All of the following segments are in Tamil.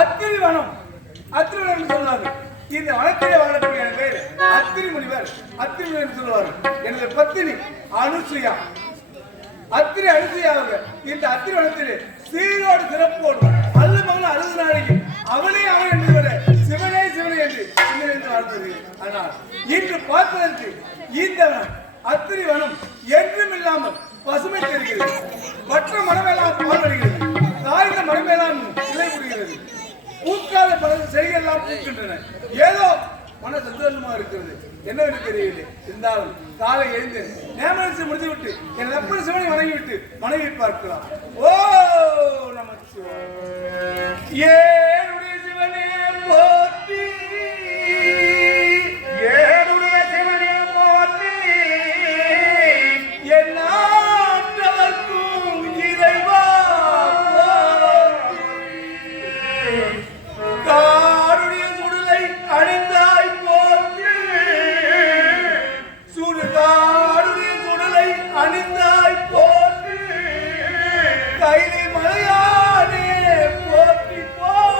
அத்திரிவனம் அத்திரிவனம் சொல்வார்கள். இந்த வனத்திலே வாழக்கூடிய பேர் அத்திரி முனிவர். அத்திரிவனம் சொல்வார்கள். எனது பத்தினி அனுசுயா, அத்திரி அனுசுயாவுங்க இந்த அத்திரிவனத்திலே சீரோடு சிறப்போடு அல்லு மகள் 60 நாளைக்கு அவனே அவன் என்பதை சிவனே சிவனே என்று சிந்தனை வாழ்ந்தது. ஆனால் இன்று பார்ப்பதற்கு இந்த அத்திரிவனம் என்றும் இல்லாமல் பசுமை தெரிகிறது. மற்ற மனமேலாம் பால் வருகிறது. காய்ந்த மனமேலாம் இலை முடிகிறது. பூக்காத பல செடிகள்லாம் பூக்கின்றன. ஏதோ மன சந்தோஷமா இருக்கிறது. என்னவென்று தெரியவில்லை. இருந்தாலும் காலை எழுந்து நேமனசை முடித்துவிட்டு என் எப்படி சிவனை வணங்கிவிட்டு மனைவி பார்க்கலாம். ஓ நமச்சிவாய. ஏனுடைய சிவனே போற்றி, ஏனுடைய சிவனே போற்றி, என் நாட்டவர்க்கும் இறைவா காருடைய சுடலை அணிந்தாய் போற்றி, சுடுகாருடைய சுடலை அணிந்தாய் போற்றி, கைலை மலையானே போற்றி போற்றி.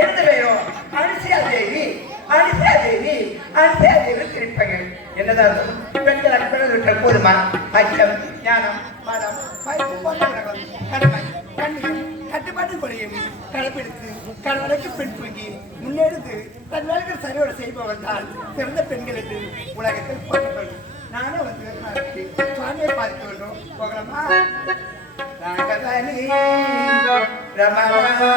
எனது பெயரோ அனுசியா தேவி. அனுசியா தேவி, அனுசியா தேவி திருப்பங்கள். என்னதான் பெண்களுக்கு பிறகு விட்ட போதுமா? அச்சம், ஞானம், மதம், பயப்பு போன்றவர்கள் கடமை, கண்ணியம், கட்டுப்பாட்டு கொடையும் கடைப்பிடித்து கணவனுக்கு பெண் தூங்கி முன்னெடுத்து தன் வேலைகள் சரியோடு செய்பவர்கள் தான் சிறந்த பெண்கள் என்று உலகத்தில் போற்றப்படும். நானும் வந்து சுவாமியை பார்த்து கொண்டோம். போகலாமா? ராகவனி ரமணா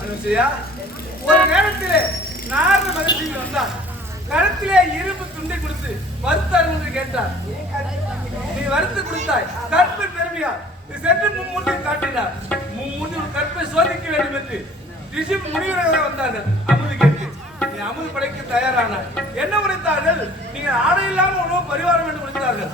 அனுசையா, ஒரு நேரத்திலே நாரத மகர்ஷி வந்தார். கழுத்திலே இரும்பு துண்டை கொடுத்து வறுத்தார் என்று கேட்டார். நீ வறுத்து கொடுத்தாய், கற்பை பெருமையா நீ சென்று மும்முறை காட்டினார். மும்முறை கற்பை சோதிக்க வேண்டும் என்று ரிஷி முனிவராக வந்தார்கள். அமுது கேட்டு நீ அமுது படைக்க தயாரானார். என்ன உரைத்தார்கள்? நீங்கள் ஆடை இல்லாமல் உணவு பரிவாரம் என்று உரைத்தார்கள்.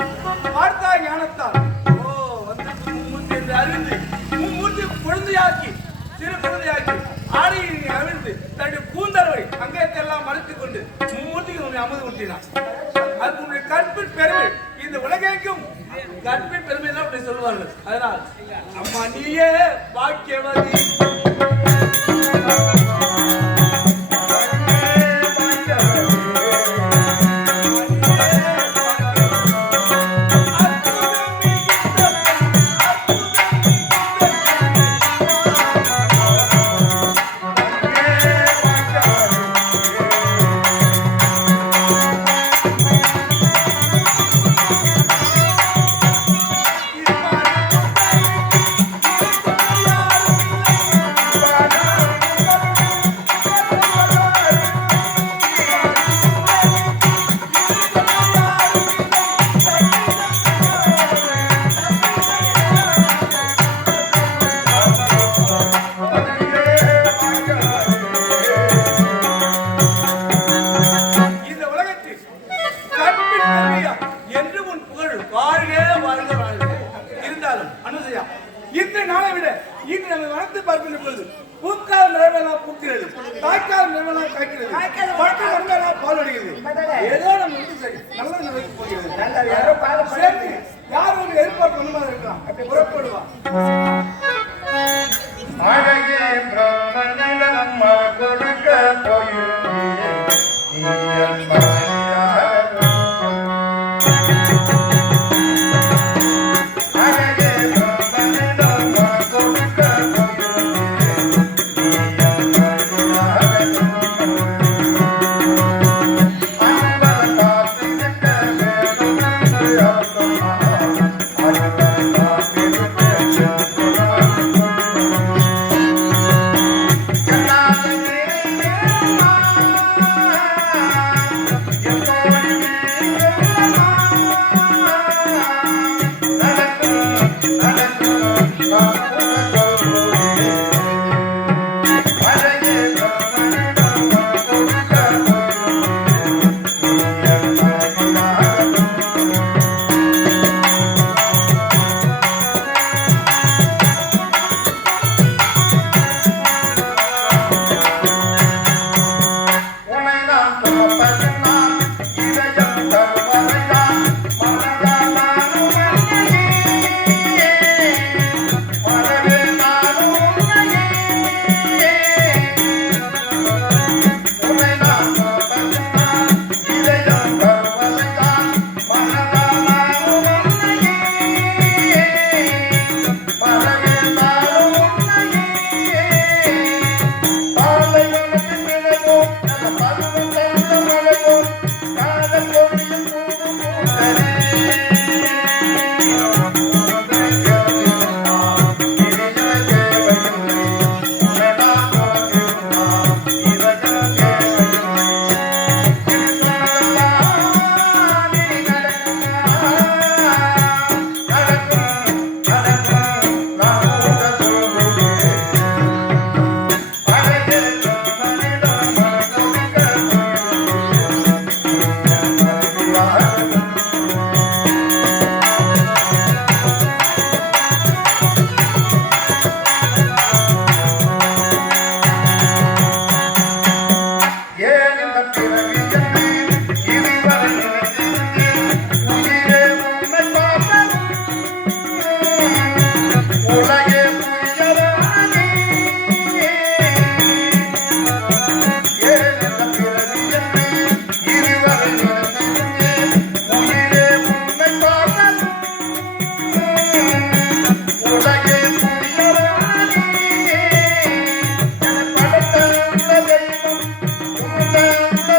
பார்த்தா ஞானத்தால் ஓ வந்து மும்மூர்த்தி என்று அறிந்து மும்மூர்த்தி குழந்தையாக்கி சிறு குழந்தையாக்கி ஆடையை அவிழ்ந்து தன்னுடைய கூந்தலை அங்கத்தை எல்லாம் மறைத்துக் கொண்டு மும்மூர்த்திக்கு உன்னை அமுது ஊட்டினார். அது உன்னுடைய கற்பின் பெருமை. இந்த உலகெங்கும் கற்பின் பெருமை தான் அப்படி சொல்லுவார்கள். அதனால் அம்மா நீயே பாக்கியவதி. இந்த நாளை விட இன்று நம்ம வளர்த்து பார்க்கின்ற பொழுது பூக்கால் நிலவெல்லாம் பூக்கிறது, தாய்க்கால் நிலவெல்லாம் காய்க்கிறது, பட்டு வந்தாலும் பால் அடிக்கிறது. ஏதோ நம்ம வந்து சரி நல்ல நிலைக்கு போகிறது. சேர்த்து யார் ஒரு ஏற்பாடு பண்ணுமா இருக்கலாம். அப்படி புறப்படுவான். அழகே பிரம்மனிடம் கொடுக்க போயிருந்தே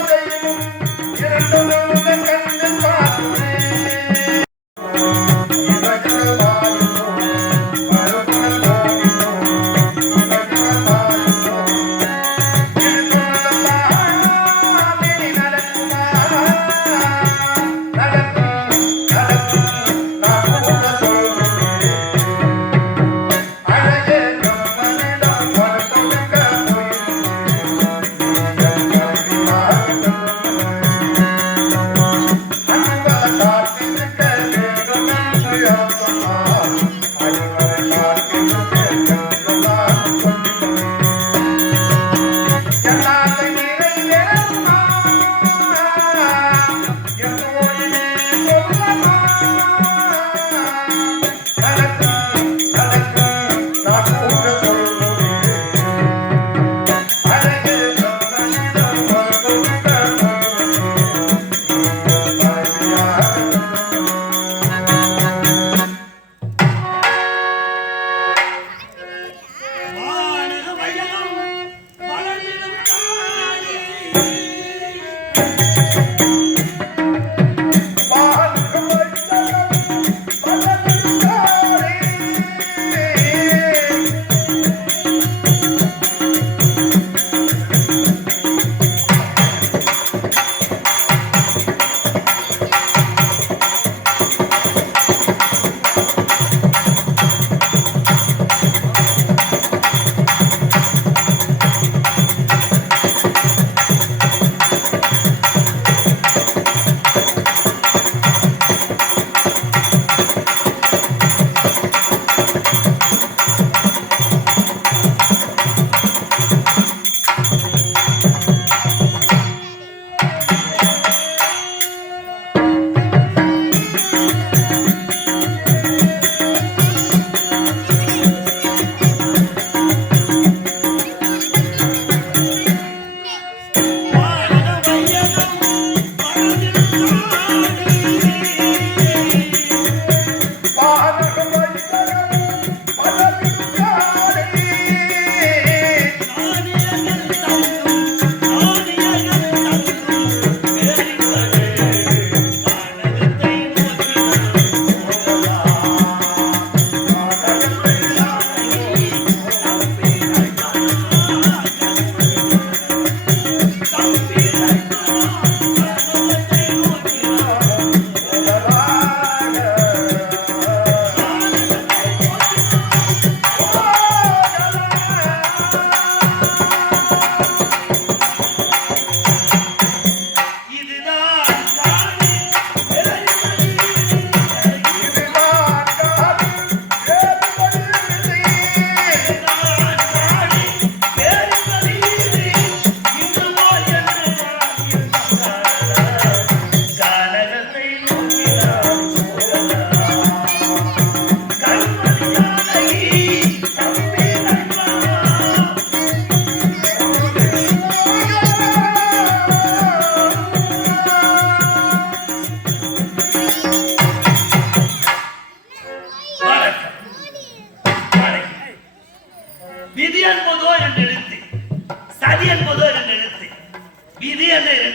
Thank you.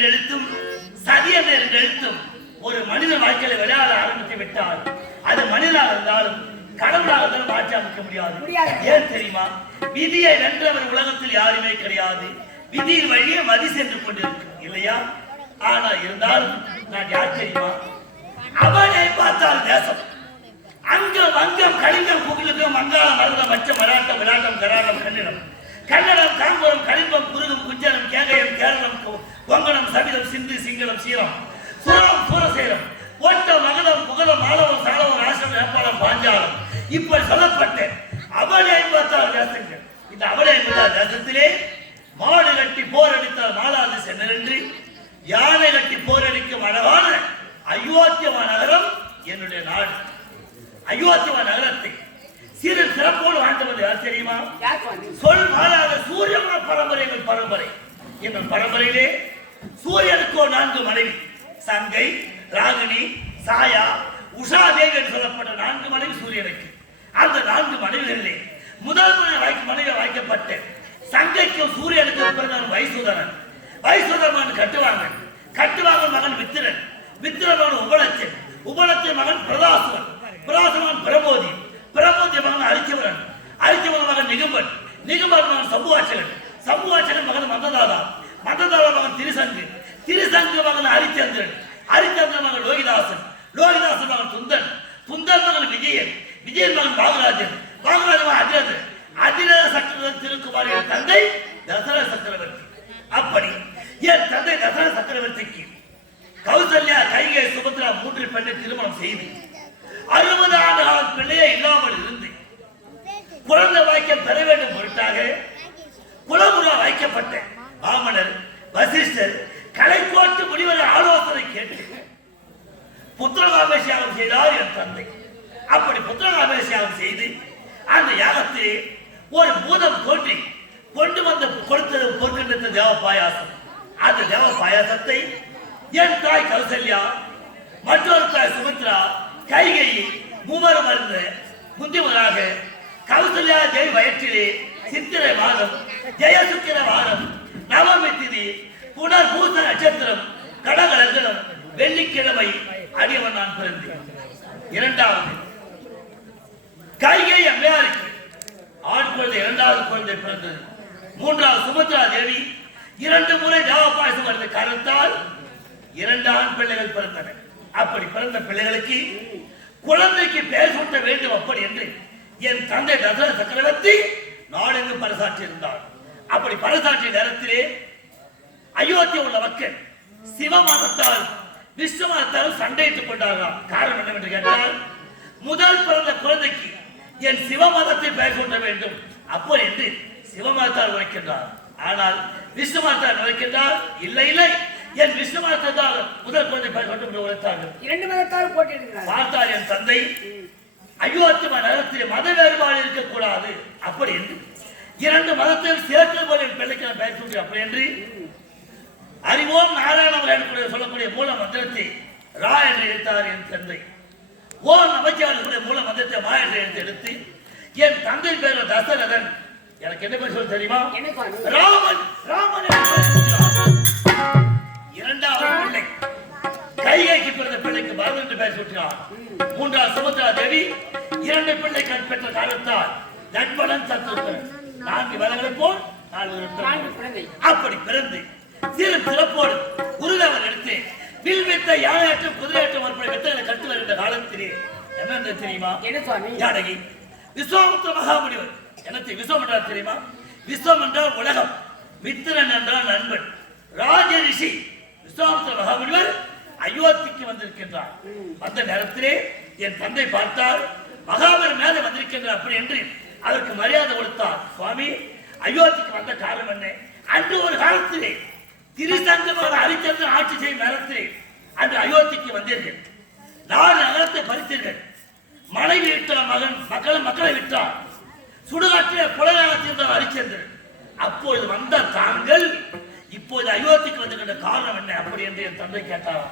என்ற எழுத்தும் சதி என்ற எழுத்தும் ஒரு மனித வாழ்க்கையில விளையாட ஆரம்பித்து விட்டால் அது மனிதனாக இருந்தாலும் கடவுளாக இருந்தாலும் மாற்றி அமைக்க முடியாது. ஏன் தெரியுமா? விதியை வென்றவர் உலகத்தில் யாருமே கிடையாது. விதியின் வழியே மதி சென்று கொண்டிருக்கு இல்லையா? ஆனா இருந்தாலும் நான் யார் தெரியுமா? அவனை பார்த்தால் தேசம் அங்கம் வங்கம் கலிங்கம் புகிலுகம் மங்காளம் மருதம் மச்சம் மராட்டம் விராட்டம் கராட்டம் கன்னிடம் கன்னடம் காம்புரம் கலிம்பம் குருகம் குஞ்சரம் கேகயம் கேரளம் கொங்கணம் சபிதம் சிந்து சிங்களம் சீரம் சுரம் சூரசேரம் ஓட்டம் மகதம் புகழம் ஆலவம் சாலவம் ராசம் நேபாளம் பாஞ்சாலம் இப்படி சொல்லப்பட்ட அவளை 56 தேசங்கள். இந்த அவளை 56 தேசத்திலே மாடு கட்டி போரடித்தால் மாலாது சென்னரென்று யானை கட்டி போரடிக்கும் அழகான அயோத்தியமா நகரம் என்னுடைய நாடு. அயோத்தியமா நகரத்தை சிறு சிறப்போடு வாழ்ந்தவர் யார் தெரியுமா? சொல் மாறாத சூரியமான பரம்பரைகள் பரம்பரை. என்னும் பரம்பரையிலே சூரியனுக்கோ 4 மனைவி, சங்கை, ராகினி, சாயா, உஷா தேவி என்று சொல்லப்பட்ட 4 மனைவி சூரியனுக்கு. அந்த 4 மனைவிகளிலே முதல் மனைவி வாய்க்கப்பட்ட சங்கைக்கும் சூரியனுக்கும் பிறந்தவன் வைசூதரன். வைசூதரன் கட்டுவாங்க மகன் வித்திரன், வித்திரன் மகன் உபலட்சன், உபலட்சன் மகன் பிரதாசுவன், பிரதாசுவன் பிரபோதி, பிரபோதி மகன் அரிச்சவரன், அரிச்சவன் மகன் நிகும்பன், நிகும்பன் மகன் சம்புவாச்சகன், சம்புவாச்சகன் மகன் மந்ததாதா, மந்ததாதா மகன் திருசங்கு, திருசங்கு மகன் ஹரிச்சந்திரன், ஹரிச்சந்திரன் மகன் லோகிதாசன், லோகிதாசன் மகன் துந்தன், துந்தன் மகன் விஜயன், விஜயன் மகன் பாகராஜன், பாகராஜன் மகன் அதிரதன், அதிரத சக்கரவர்த்தி திருக்குமாரின் தந்தை தசரத சக்கரவர்த்தி. அப்படி என் தந்தை தசரத சக்கரவர்த்திக்கு கௌசல்யா, கைகை, சுபத்ரா 3 பெண்ணை திருமணம் செய்து 60 ஆண்டு காலம் பிள்ளையே இல்லாமல் இருந்து குழந்தை வாக்கியம் பெற வேண்டும் பொருட்டாக குலமுறா வைக்கப்பட்ட மாமனர் வசிஷ்டர் கலைக்கோட்டு முனிவர் ஆலோசனை கேட்டு புத்திரகாமேசியாகம் செய்தார் என் தந்தை. அப்படி புத்திரகாமேசியாகம் செய்து அந்த யாகத்திலே ஒரு பூதம் தோன்றி கொண்டு வந்து கொடுத்தது பொருட்கின்ற தேவ பாயாசம். அந்த தேவ பாயாசத்தை என் தாய் கௌசல்யா, மற்றொரு தாய் சுமித்ரா, கைகை மூவரும் அருந்த முந்திமுதலாக கௌசல்யா தேவி வயிற்றிலே சித்திரை மாதம் ஜெயசுக்கிர வாரம் நவமி திதி புனர்பூச நட்சத்திரம் கடகலங்கனம் வெள்ளிக்கிழமை அடியவன் நான் பிறந்தேன். இரண்டாவது கைகை அம்மையாருக்கு ஆண் குழந்தை, 2வது குழந்தை பிறந்தது. 3வது சுபத்ரா தேவி 2 முறை தேவபாயசம் வந்த காரணத்தால் 2 ஆண் பிள்ளைகள் பிறந்தன. அப்படி பிறந்த பிள்ளைகளுக்கு குழந்தைக்கு பெயர் சூட்ட வேண்டும் அப்படி என்று என் தந்தை தசரத சக்கரவர்த்தி நாடெங்கும் பறைசாற்றி இருந்தார். அப்படி பறைசாற்றிய நேரத்திலே அயோத்தியில் உள்ள மக்கள் சிவ மதத்தால் விஷ்ணு மதத்தால் சண்டையிட்டுக் கொண்டார்களாம். காரணம் என்னவென்று கேட்டால் முதல் பிறந்த குழந்தைக்கு என் சிவ மதத்தை பெயர் சூட்ட வேண்டும் அப்படி என்று சிவ மதத்தால் உரைக்கின்றார். ஆனால் விஷ்ணு மதத்தால் உரைக்கின்றார். இல்லை இல்லை, என் விஷ்ணு மதத்தால் முதல் குழந்தை பெயர் சூட்ட உரைத்தார்கள். 2 மதத்தால் போட்டியிடுகிறார். பார்த்தார் என் தந்தை அயோத்தியா நகரத்திலே மத வேறுபாடு இருக்கக்கூடாது அப்படி என்று 2 மதத்தையும் சேர்த்து போல என் பிள்ளைக்கு நான் பெயர் சூட்டி அப்படி என்று அறிவோம் நாராயணவர் என்று சொல்லக்கூடிய மூல மந்திரத்தை ரா என்று எடுத்தார் என் தந்தை. ஓம் நமச்சிவாய மூல மந்திரத்தை மா என்று எடுத்து என் தந்தை பேர் தசரதன். எனக்கு என்ன பேர் சொல்ல தெரியுமா? ராமன். ராமன். 2வது பிள்ளை கைகைக்கு பிறந்த பிள்ளைக்கு பரதன் என்று பெயர் சூட்டினார். 3வது சுபத்ரா தேவி 2 பிள்ளை பெற்ற காரணத்தால் லட்சுமணன் சத்ருகன் 4 வயதுகளை போல் 4 பிள்ளை. அப்படி பிறந்து சிறு சிறப்போடு குருதேவர் எடுத்து வில் வித்த யானையாற்றம் குதிரையாற்றம் உட்பட வித்தங்களை கட்டு வருகின்ற காலத்திலே என்ன தெரியுமா? யானகி விஸ்வாமித்திர மகாமுனிவர் என்னத்தை விஸ்வம் என்றால் தெரியுமா? விஸ்வம் என்றால் உலகம், மித்திரன் என்றால் நண்பன். ராஜ ரிஷி விஸ்வாமித்திர மகாமுனிவர் அயோத்திக்கு வந்திருக்கின்றார். அந்த நேரத்திலே என் தந்தை பார்த்தால் மகாபலி மேலே வந்திருக்கின்றார் அப்படி என்று அதற்கு மரியாதை கொடுத்தார். சுவாமி, அயோத்திக்கு வந்த காரணம் என்ன? அன்று ஒரு காலத்திலே திருசங்கமான ஹரிச்சந்திரன் ஆட்சி செய்யும் நேரத்திலே அன்று அயோத்திக்கு வந்தீர்கள். 4 நகரத்தை பறித்தீர்கள். மனைவி விட்டார், மக்களை விட்டார். சுடுகாட்டிலே கொலையாக தீர்ந்தார் ஹரிச்சந்திரன். அப்பொழுது வந்த தாங்கள் இப்போது அயோத்திக்கு வந்திருக்கின்ற காரணம் என்ன அப்படி என்று என் தந்தை கேட்டார்.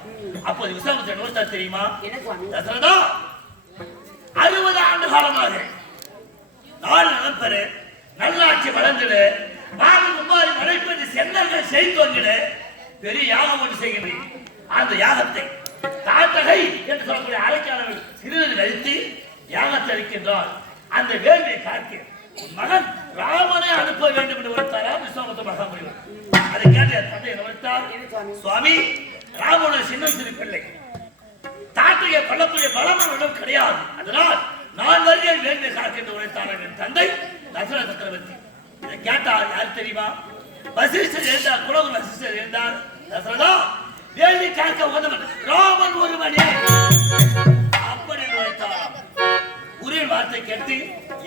அப்போது விஸ்வாமித்திரன் நோத்தார் தெரியுமா? தசரதா, 60 ஆண்டு காலமாக நாடு நலம்பெற நல்லாட்சி வளர்ந்துட வாங்க மும்மாரி மழைப்பது சென்னர்கள் செய்தோங்கிட பெரிய யாகம் ஒன்று செய்கின்றேன். அந்த யாகத்தை தாட்டகை என்று சொல்லக்கூடிய அரைக்காரர்கள் சிறிது கழித்து யாகத்தை அளிக்கின்றால் அந்த வேள்வியை காக்க மகன் ராமனை அனுப்ப வேண்டும் என்று வருத்தாரா விஸ்வாமித்திர மகாமுனிவர். அதை கேட்ட தந்தை என்ன வருத்தார்? சுவாமி, ராமனுடைய சின்ன சிறு பிள்ளை, தாட்டையை கொல்லக்கூடிய பலமானம் கிடையாது. அதனால் நான் வருகிறேன் வேள்வியை காக்க என்று உரைத்தார் என் தந்தை தசரத சக்கரவர்த்தி. இதை கேட்டால் யார் தெரியுமா? வசிஷ்டர் இருந்தார், குலகுரு வசிஷ்டர் இருந்தார். தசரதா, வேள்வி காக்க உகந்தவன் ராமன் ஒருவனே அப்படி என்று உரைத்தாராம். குருவின் வார்த்தை கேட்டு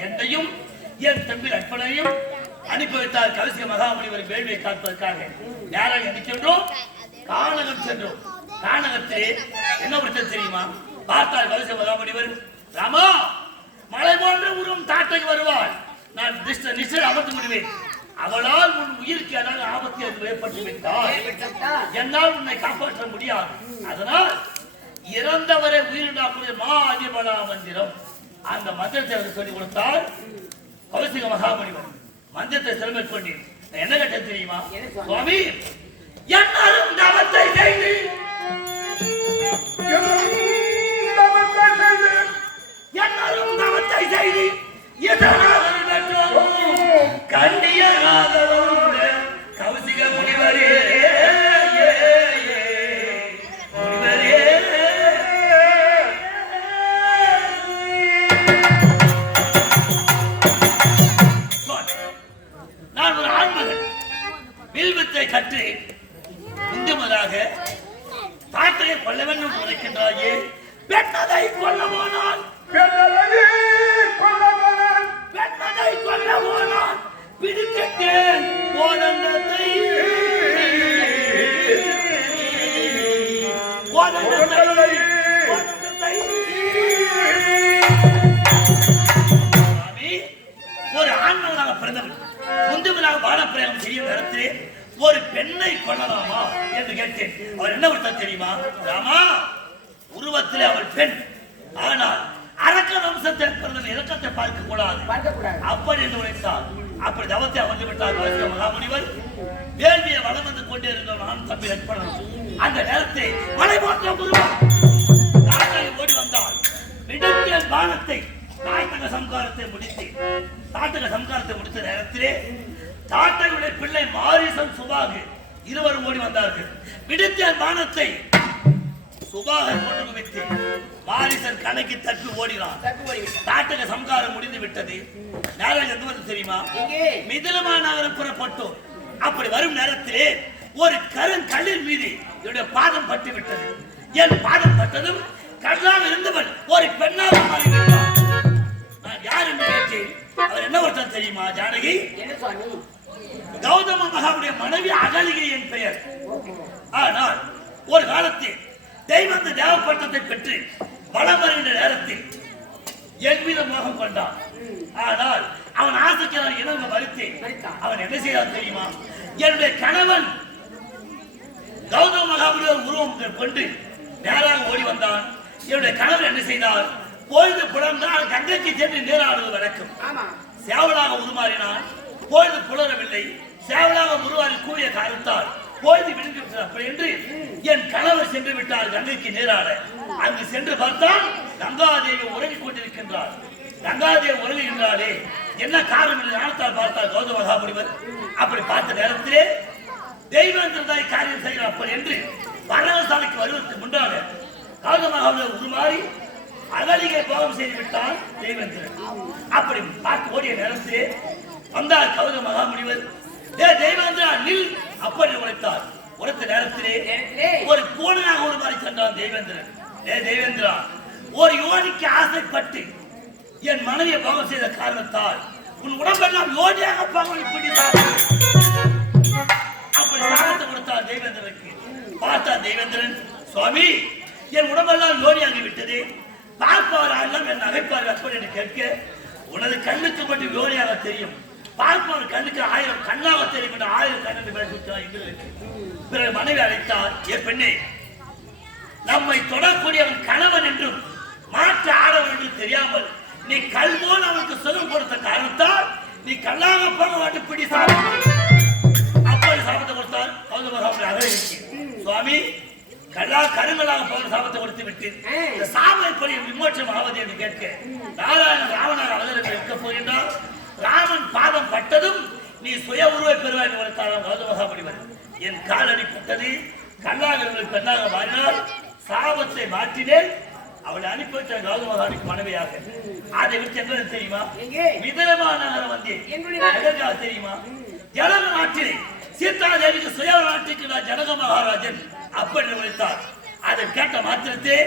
என்னையும் என் தம்பி லட்சுமணனையும் அனுப்பி வைத்தார் கௌசிக மகாமுனிவர் வேள்வியை காப்பதற்காக. யாராக நிற்கின்றோம்? கானகம் சென்றோம். கானகத்திலே என்ன பிரச்சனை தெரியுமா? பார்த்தார் கௌசிக மகாமுனிவர், ராமா, மலை போன்ற உருவம் தாட்டைக்கு வருவாள், நான் நிச்சயம் அமர்ந்து விடுவேன். அவளால் உன் உயிருக்கு ஏதாவது ஆபத்து என்று ஏற்பட்டு விட்டால் என்னால் உன்னை காப்பாற்ற முடியாது. அதனால் இறந்தவரை உயிரிழக்கூடிய மா அதிபலா மந்திரம், அந்த மந்திரத்தை அவர் சொல்லிக் கொடுத்தால் கௌசிக மகாமுனிவர் மந்திரத்தை செல்வம் கொண்டு என்ன கேட்ட தெரியுமா? சுவாமி, என்னாலும் தவத்தை செய்து என்னாலும் தவத்தை செய்து கண்டியராக கௌசிக முனிவரே நான் ஒரு ஆண்மகன் வில்வித்தை கற்று முந்துமதாக தாட்டையை கொல்ல வேண்டும் உரைக்கின்றாயே, பெண்ணதை கொல்ல போனால் பெண்ணதை கொல்ல போனால் பிடித்தேன் ஓதண்டத்தை ஒரு ஆண்மகனாக பிறந்தவன் முந்துமனாக பாலப்பிரயோகம் செய்யும் நேரத்திலே ஒரு பெண்ணை கொள்ளலாமா என்று கேட்டேன். அவர் என்ன விட்டா தெரியுமா? ராமா, உருவத்திலே அவள் பெண், ஆனால் அரக்க வம்சத்தை பிறந்த இலக்கத்தை பார்க்க கூடாது அப்படி என்று உரைத்தார். அப்படி தவத்தை வந்து விட்டார் கௌசிக மகாமுனிவர். வேள்வியை வளம் வந்து கொண்டே இருந்தோம் நான் தம்பி லட்சுமணன். அந்த நேரத்தை மலை போன்ற உருவம் தாட்டை ஓடி வந்தால் விடுத்திய பானத்தை தாட்டக சம்காரத்தை முடித்து முடித்த நேரத்திலே தாட்டையுடைய பிள்ளை மாரிசன் சுபாகு இருவரும் ஓடி வந்தார்கள். விடுத்திய பானத்தை சுபாக கொண்டு குவித்து மாரிசன் கணக்கு தப்பி ஓடினான். தாட்டக சம்காரம் முடிந்து விட்டது. நேரம் எங்க வந்து தெரியுமா? மிதிலமா நகரம் புறப்பட்டோம். அப்படி வரும் நேரத்திலே ஒரு கருங்கல்லின் மீது என்னுடைய பாதம் பட்டு விட்டது. என் பாதம் பட்டதும் கல்லாக இருந்தவன் ஒரு பெண்ணாக மாறிவிட்டான். நான் யார் என்று கேட்டேன். அவர் என்ன ஒருத்தர் தெரியுமா? ஜானகி, கௌதம மகாவுடைய மனைவி அகலிகை என் பெயர். ஆனால் ஒரு காலத்தில் தெய்வந்த தேவ பட்டத்தை பெற்று வளம் வருகின்ற நேரத்தில் என் மீது மோகம் கொண்டான். ஆனால் அவன் ஆசைக்கு இணங்க மறுத்தேன். அவன் என்ன செய்தான் தெரியுமா? என்னுடைய கணவன் கௌதம மகாவுடைய உருவம் கொண்டு நேராக ஓடி வந்தான். என்னுடைய கணவன் என்ன செய்தார்? பொழுது புலர்ந்தால் கங்கைக்கு சென்று நீராடுவது வழக்கம். சேவலாக உருமாறினான். பொழுது புலரவில்லை. சேவலாக உருவாரி கூறிய காரணத்தால் பொழுது விடுந்து அப்படி என்று என் கணவர் சென்று விட்டார் கங்கைக்கு நீராட. அங்கு சென்று பார்த்தால் கங்காதேவி உறங்கிக் கொண்டிருக்கின்றார். கங்காதேவி உறங்குகின்றாளே, என்ன காரணம் என்று ஞானத்தால் பார்த்தார் கௌதம மகாமுனிவர். அப்படி பார்த்த நேரத்திலே தெய்வந்தாய் காரியம் செய்கிறார் அப்படி என்று பரவசாலைக்கு வருவதற்கு முன்பாக கௌதம மகாமுனிவர் உருமாறி அகலிகை பாவம் செய்து விட்டார் தெய்வந்திரன். அப்படி பார்த்து ஓடிய நேரத்திலே வந்தார் கௌதம மகாமுனிவர். தெய்வந்திரா நில் அப்படி உரைத்தார். உரைத்த நேரத்திலே ஒரு பூனையாக ஒரு மாதிரி சென்றான் தெய்வந்திரன். தெய்வந்திரா, ஒரு யோனிக்கு ஆசைப்பட்டு என் மனைவியை பாவம் செய்த காரணத்தால் உன் உடம்பெல்லாம் யோனியாக பாவம் இப்படி அப்படி சாபத்தை கொடுத்தார் தெய்வந்திரனுக்கு. பார்த்தார் தெய்வந்திரன், சுவாமி, என் உடம்பெல்லாம் யோனியாகி விட்டது, பார்ப்பவர் எல்லாம் என் நகைப்பார் அப்படி என்று கேட்க, உனது கண்ணுக்கு மட்டும் யோனியாக தெரியும், பார்ப்பவர் கண்ணுக்கு 1000 கண்ணாக தெரியும் என்று 1000 கண்ணு விளைவித்தார். பிறகு மனைவி அழைத்தார், ஏ பெண்ணே, நம்மை தொடக்கூடியவன் கணவன் என்றும் மாற்று ஆடவன் என்றும் தெரியாமல் நீ கல் போல் அவனுக்கு சுகம் கொடுத்த காரணத்தால் நீ கல்லாக போக வேண்டும் பிடி சாப்பிட்டு அப்படி சாப்பிட்டு கொடுத்தார் கௌதம கௌதம சுவாமி கருங்களாக போன சாபத்தை கொடுத்து விட்டு இந்த சாபம் எப்படி விமோச்சம் ஆவது என்று கேட்க நாராயணன் ராவணாக அவதரித்து இருக்க போகின்றார். ராமன் பாதம் பட்டதும் நீ சுய உருவை பெறுவாய் என்று வளர்த்தாலும் கௌதம என் கால் அடிப்பட்டது கல்லாக பெண்ணாக மாறினால் சாபத்தை மாற்றினேன். அவளை அனுப்பி வச்ச கௌதமகாரிக்கு மனைவியாக. அதை விட்டு என்ன தெரியுமா? விதமான நகரம் வந்தேன். எதற்காக தெரியுமா? ஜனக நாட்டிலே சீதாதேவிக்கு சுய நாட்டுக்கு நான் ஜனக மகாராஜன் அப்படி விழித்தார். அதை கேட்ட மாத்திரத்தே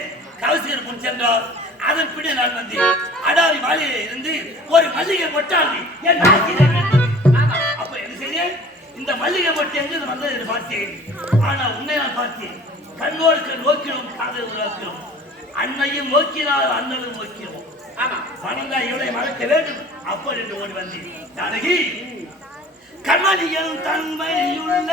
கௌசிகர் முன் சென்றார். அதன் பின்னே நான் வந்தேன். அடாரி மாளிகையில் இருந்து ஒரு மல்லிகை மொட்டாளி என் அப்ப என்ன செய்தேன்? இந்த மல்லிகை மொட்டை எங்கு வந்தது என்று பார்த்தேன். ஆனா உன்னை நான் பார்த்தேன். கண்ணோடு நோக்கினோம், காதல் உருவாக்கினோம். அன்னையும் நோக்கினால் அண்ணனும் நோக்கினோம். ஆமா, மனந்தா இவளை மறக்க வேண்டும் அப்படி என்று ஓடி வந்தேன். ஜானகி கண்மணியும் தன்மையுள்ள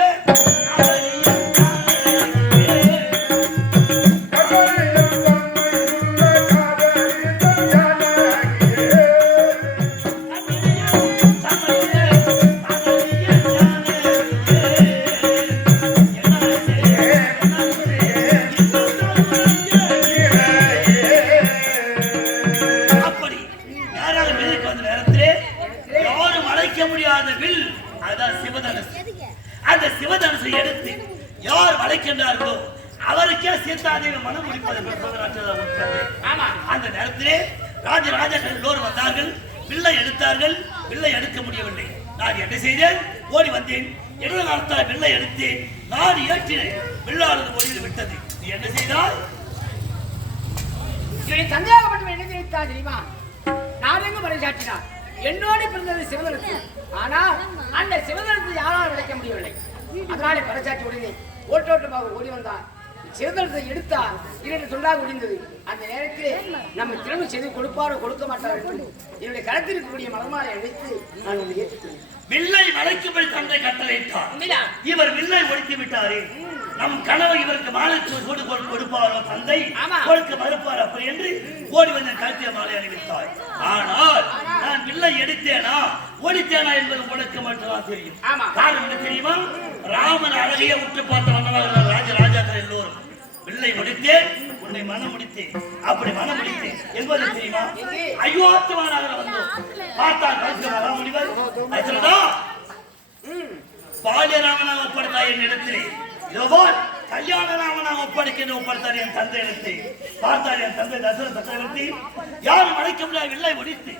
எடுத்து யார் வளைக்கின்றார்களோ அவருக்கே சீதாதேவி மனம் முடிப்பது. அந்த நேரத்திலே ராஜராஜர்கள் எல்லோரும் வந்தார்கள். வில்லை எடுத்தார்கள். வில்லை எடுக்க முடியவில்லை. நான் என்ன செய்தேன்? ஓடி வந்தேன். இடது காலத்தால் வில்லை எடுத்தேன். நான் ஏற்றினேன். வில்லானது ஓடி விட்டது. நீ என்ன செய்தால்? சந்தேகப்பட்டு என்ன செய்தார் தெரியுமா? நான் எங்க பறைசாற்றினார்? என்னோடு பிறந்தது சிவதனுக்கு. ஆனால் அந்த சிவதனத்தை யாரால் விளைக்க முடியவில்லை. அதனாலே பறைசாற்றி உடனே ஓட்டோட்டமாக ஓடி வந்தார். சிவதனத்தை எடுத்தார். 2 துண்டாக முடிந்தது. அந்த நேரத்திலே நம்ம திருமணம் செய்து கொடுப்பாரோ கொடுக்க மாட்டார் என்று என்னுடைய களத்தில் இருக்கக்கூடிய மலமாலை அழைத்து நான் உங்களை ஏற்றுக்கொண்டேன். வில்லை வளைக்கும்படி தந்தை கட்டளையிட்டார். இவர் வில்லை ஒழித்து விட்டாரே. நம் கனவை இவருக்கு மாலை சூடு கொடுப்பாரோ தந்தை கொடுக்க மறுப்பார் அப்படி என்று ஓடி வந்த கழுத்திய மாலை அணிவித்தார். ஆனால் நான் வில்லை எடுத்தேனா ஒழித்தேனா என்பது உனக்கு மட்டும்தான் தெரியும். காரணம் என்ன தெரியுமா? ராமன் அழகையே உற்று பார்த்த வண்ணமாக ராஜராஜாக்கள் எல்லோரும் வில்லை முடித்தேன், உன்னை மனம் முடித்தேன், அப்படி மனம் முடித்தேன் என்பது தெரியுமா? அயோத்தியமாக வந்தோம். பார்த்தால் முடிவர் பாலியராமனாக ஒப்படைத்தாய் என் இடத்திலே. இதோபோல் கல்யாண ராமனாக ஒப்படைத்தார் என் தந்தை இடத்தை. பார்த்தார் என் தந்தை தசரத சக்கரவர்த்தி யாரும் அழைக்க முடியாது வில்லை முடித்து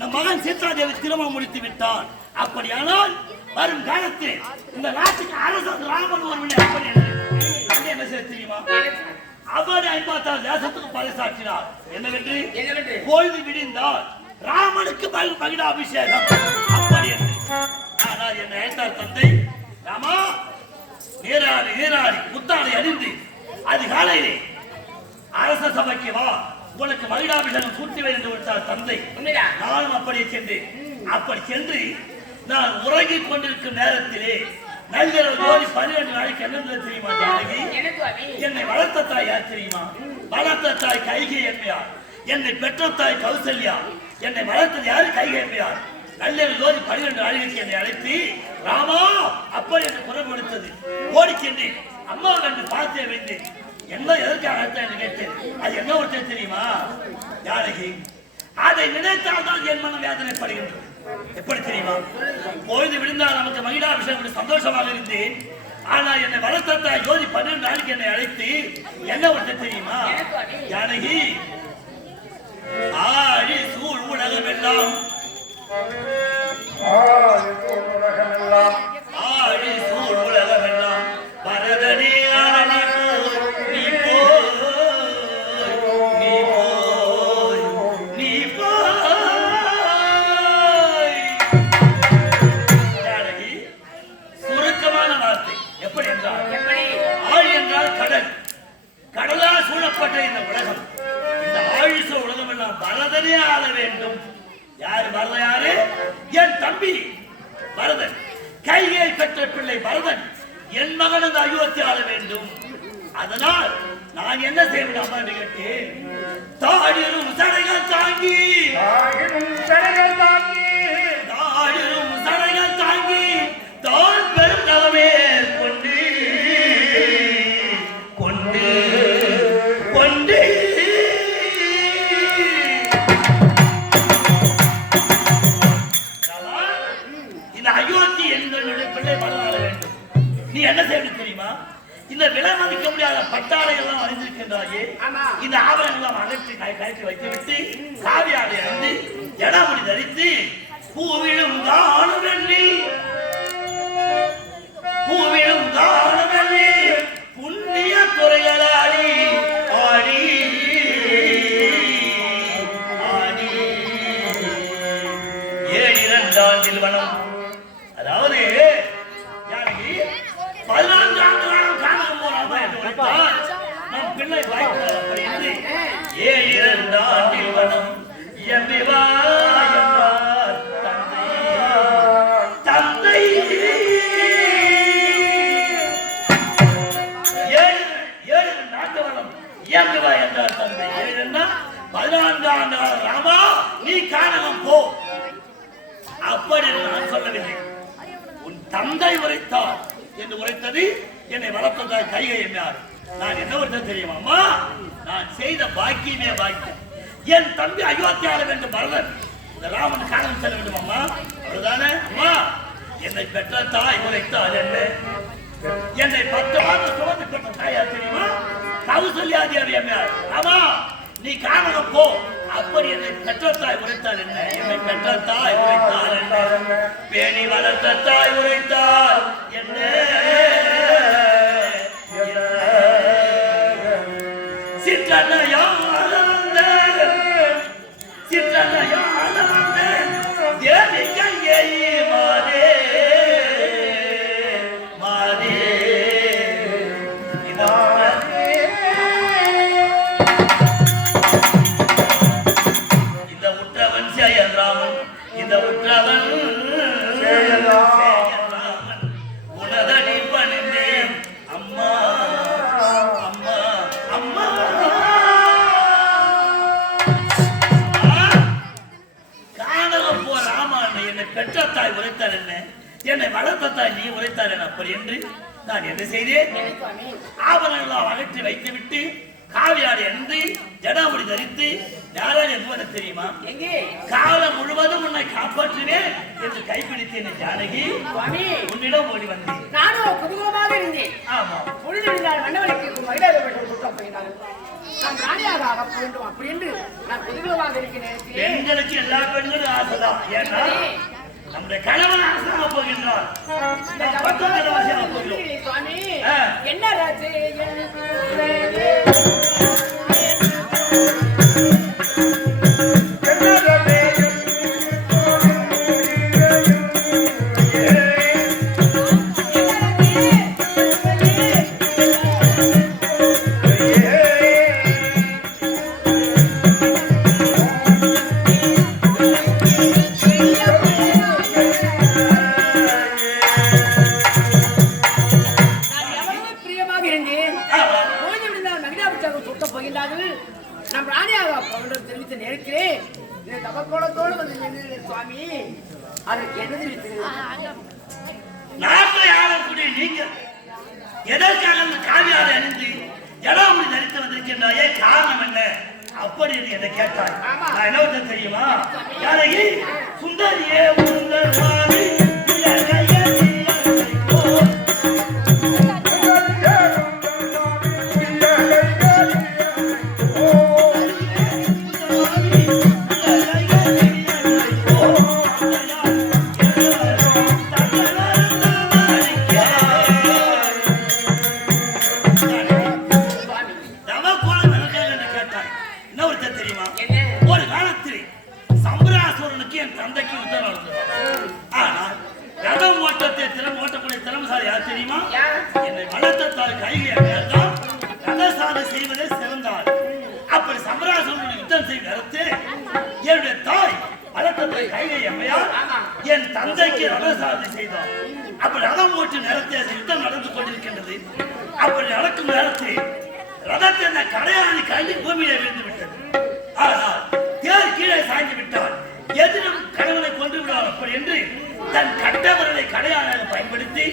நம் மகன் சீதாதேவி திருமணம் முடித்து விட்டான். அப்படியானால் வரும் காலத்தில் இந்த நாட்டுக்கு அரசன் ராமன் ஒரு அப்படி என்ன தெரியுமா? அவர் 56 தேசத்துக்கு பறைசாற்றினார். என்னவென்று பொழுது விடிந்தால் ராமனுக்கு மகிழ அபிஷேகம் அப்படி என்று. ஆனால் என்ன அழைத்தார் தந்தை. ராமா நீராடி புத்தாடை அணிந்து அதிகாலையிலே அரச சபைக்கு வா, உனக்கு மகிழாபிஷேகம் சூட்டுவேன் என்று விட்டார் தந்தை. நானும் அப்படியே சென்றேன். அப்படி சென்று நான் உறங்கிக் கொண்டிருக்கும் நேரத்திலே நள்ளிரவு ஜோதி 12 நாளைக்கு என்ன தெரியுமா ஜானகி? என்னை வளர்த்த தாய் யார் தெரியுமா? வளர்த்த தாய் கைகை என்பார். என்னை பெற்ற தாய் கௌசல்யா. என்னை வளர்த்தது யாரு? கைகை என்பார். நள்ளிரவு ஜோதி 12 நாளைக்கு என்னை அழைத்து ராமா அப்படி என்று குரல் கொடுத்தது. ஓடி சென்றேன். அம்மா கண்டு பார்த்தே வைத்தேன். என்ன எதற்காக அழைத்த என்று கேட்டேன். அது என்ன ஒருத்தர் தெரியுமா ஜானகி? அதை நினைத்தால் தான் என் மனம் வேதனைப்படுகின்றது. எப்படி தெரியுமா? பொழுது விழுந்தால் நமக்கு மகிழாபிஷேகம் சந்தோஷமாக இருந்தேன். ஆனா என்னை வளர்த்த ஜோதி 12 நாளைக்கு என்னை அழைத்து என்ன ஒருத்தர் தெரியுமா ஜானகி? ஆழி சூழ் உலகம் எல்லாம் ஆழி சூழ் உலகம் எல்லாம் பரதனே கடலால் சூழப்பட்ட இந்த உலகம், இந்த ஆழிச உலகம் எல்லாம் பரதனே ஆள வேண்டும். யாரு பரதன்? யாரு? என் தம்பி பரதன். கையை பெற்ற பிள்ளை பரதன் என் மகன் அந்த அயோத்தி ஆள வேண்டும். அதனால் நான் என்ன செய்ய வேண்டும் என்று கேட்டேன். தாழிரும் சடைகள் தாங்கி தாழிரும் சடைகள் தாங்கி தான் பெரும் தலைமையை கொண்டு விலை மதிக்க முடியாத பட்டாடை எல்லாம் அணிந்திருக்கின்றாயே, ஆமா. இந்த ஆபரணங்கள் எல்லாம் அகற்றி கழற்றி வைத்துவிட்டு காவியாடை அணிந்து ஜடாமுடி தரித்து பூவிழும் தானுவெள்ளி பூவிழும் தானுவெள்ளி புண்ணிய துறைகளாடி ஆடி ஆடி 7 ஆண்டில் வனம், அதாவது ஜானகி 14 ஆண்டு காலம் காணாம போறாமா என்று உரைத்தால் நம் பிள்ளை வாய்ப்பு அப்படி என்று 7 ஆண்டில் வனம் எம்பிவா என்றார் தந்தை. ஏழு நாட்டு வனம் எம்பிவா என்றார் தந்தை. 14 ஆண்டு ராமா நீ காணகம் போ அப்படி நான் சொல்லவில்லை. உன் தந்தை உரைத்தார் என்று உரைத்தது என்னை வளர்த்ததாய் கைகை என்றார். நான் என்ன உரைத்தது தெரியுமா? நான் செய்த பாக்கியமே பாக்கியம். என் தம்பி அயோத்தியால வேண்டும் பரதன் இந்த ராமன் காணம் செல்ல வேண்டும் அம்மா, அவ்வளவுதானே அம்மா. என்னை பெற்ற தாய் உரைத்தார் என்ன, என்னை 10 மாதம் சுமந்து பெற்ற தாயா தெரியுமா? கௌசல்யாதேவி அம்மையார். ஆமா நீ காணகம் போ அப்படி என்னை பெற்ற தாய் உரைத்தால் என்ன, என்னை பெற்ற தாய் உரைத்தால் என்ன, பேணி வளர்த்த தாய் உரைத்தால் என்ன, சிற்றன்னையால் தேவி கையை மாதே மாதே. இந்த உற்றவன் ஜெயராமன், இந்த உற்றவன் ஜெயராமன் உனதடி பணிந்தேன் அம்மா அம்மா அம்மா. காணகம் போ ராமான் என்னை பெற்ற தாய் உரைத்தார் என்ன, என்னை வளர்த்த தாய் நீ உரைத்தார் என்ன, அப்படி என்று நான் என்ன செய்தேன்? ஆபரணங்கள் அகற்றி வைத்துவிட்டு காவியாடை அணிந்து ஜடாமுடி தரித்து யாரால் என்பது தெரியுமா? காலம் முழுவதும் உன்னை காப்பாற்றினேன் என்று கைப்பிடித்தேன் ஜானகி. உன்னிடம் ஓடி வந்தேன். நானும் குதூகலமாக இருந்தேன். ஆமா பொழுது இருந்தால் மன்னவனுக்கு மகிழாதவர்கள் சுற்றம் போயினார்கள். நான் ராணியாக ஆக வேண்டும் அப்படி என்று நான் குதூகலமாக இருக்கிறேன். பெண்களுக்கு எல்லா பெண்களும் ஆசைதான். ஏன்னா நம்முடைய கணவன் அரசாக போகின்றார். சுவாமி என்ன ராஜே நம் ராணியாக தெரிவித்து நினைக்கிறேன். தவக்கோலத்தோடு வந்து சுவாமி அதற்கு என்ன தெரிவித்தீர்கள்? நாட்டை ஆளக்கூடிய நீங்கள் எதற்காக அந்த காவியாடை அணிந்து ஜடாமுடி தரித்து வந்திருக்கின்றாயே, காரணம் என்ன அப்படி என்னை கேட்டாய். நான் என்ன தெரியுமா? யாரையே சுந்தரியே உங்கள் சுவாமி என் தந்தைக்கு ரதசாரதி செய்தார். அப்படி ரதம் ஓட்டு நேரத்தை யுத்தம் நடந்து கொண்டிருக்கின்றது. அப்படி நடக்கும் நேரத்தில் ரதத்தை அந்த கடையாளி கண்டி பூமியிலே விழுந்து விட்டது. ஆனால் தேர் கீழே சாய்ந்து விட்டால் எதிரும் கணவனை கொண்டு விடுவார். அப்படி என்று தன் கட்டவர்களை கடையாளரை பயன்படுத்தி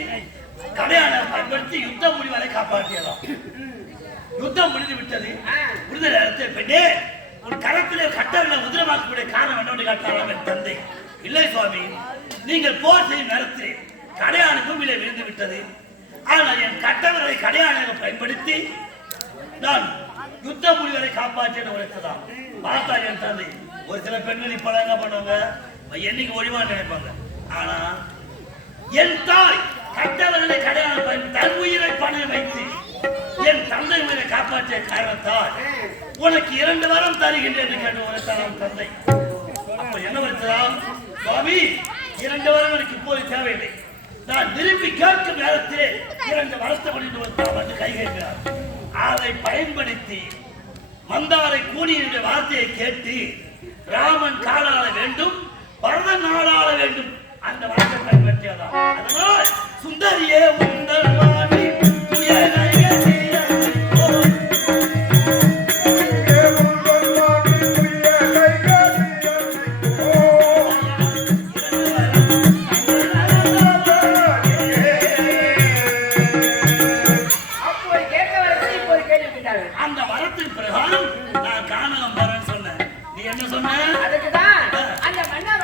யுத்தம் முடிவதை காப்பாற்றியதாம். யுத்தம் முடிந்து விட்டது. முடிந்த நேரத்தில் பெண்ணே உன் கரத்திலே கட்டவர்களை உதிரமாக்கக்கூடிய காரணம் என்னோடு காட்டாராம் என் தந்தை. இல்லை சுவாமி, நீங்கள் போர் செய்யும் நேரத்தில் கடையாளி பூமியிலே விழுந்து விட்டது. ஆனால் என் கட்டவர்களை கடையாளமாக பயன்படுத்தி நான் யுத்த முடிவுகளை காப்பாற்றி உழைத்ததான். பார்த்தா என் தந்தை ஒரு சில பெண்கள் இப்ப என்ன பண்ணுவாங்க, என்னைக்கு ஒழிவான்னு நினைப்பாங்க. ஆனா என் தாய் கட்டவர்களை கடையாள தன் உயிரை பணம் வைத்து என் தந்தை உயிரை காப்பாற்றிய காரணத்தால் உனக்கு 2 வாரம் தருகின்றேன் என்று கேட்டு உழைத்தான் தந்தை. அப்ப என்ன வருத்தலாம் சுவாமி, 2 வாரம் எனக்கு இப்போது தேவையில்லை, நான் விரும்பி கேட்கும் நேரத்திலே 2 வருஷம் வந்து கை கேட்கிறார். அதை பயன்படுத்தி மந்தாரை கூனியுடைய வார்த்தையை கேட்டு ராமன் காலாள வேண்டும், பரதன் நாளாள வேண்டும், அந்த வார்த்தை பயன்படுத்தியதான். அதனால் சுந்தரியே உந்தன் வாணி அந்த வரத்தின் பிரகாரம் நான் காணகம் போறேன்னு சொன்னேன். நீ என்ன சொன்ன? அதுக்குதான் அந்த மன்னா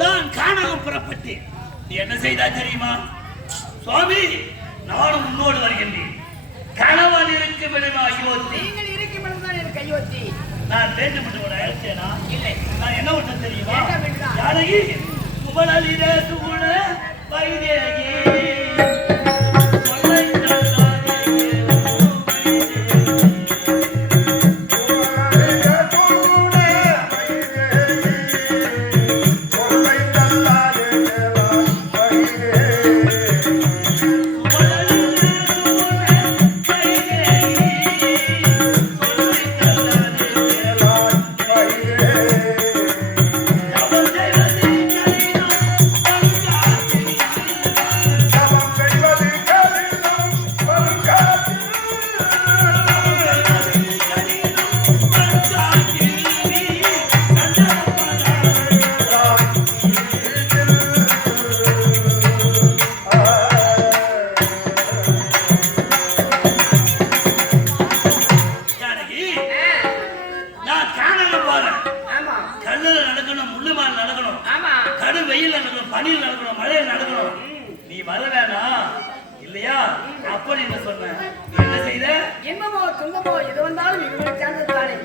நான் காணகம் புறப்பட்டேன். நீ என்ன செய்தா தெரியுமா சுவாமி? நானும் உன்னோடு வருகின்றேன். கணவன் இருக்கும் இடமா அயோத்தி, நீங்கள் இருக்கும் இடம்தான் எனக்கு அயோத்தி. நான் வேண்டும் என்று ஒரு அழைத்தேனா? இல்லை. நான் என்ன ஒன்று தெரியுமா? என்ன வேண்டுதா? ஜானகி குமரலிலே சூழ வைதேகி பணியில் நடக்கணும், மழையில் நடக்கணும். நீ வர வேணாம் இல்லையா? அப்படி என்ன சொன்ன? என்ன செய்த? இன்பமோ துன்பமோ எது வந்தாலும் இவங்களை சேர்ந்ததுதானே,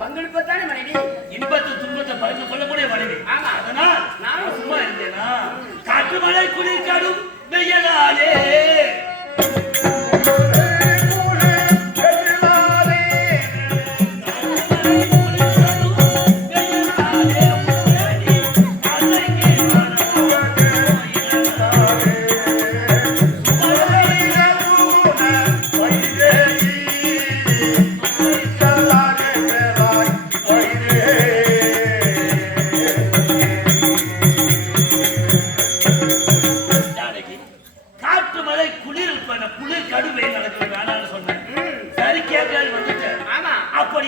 பங்கெடுப்பதானே மனைவி. இன்பத்தை துன்பத்தை பகிர்ந்து கொள்ளக்கூடிய மனைவி. அதனால் நான் சும்மா இருந்தேனா? காற்று மழை குளிர் கடும் வெயிலாலே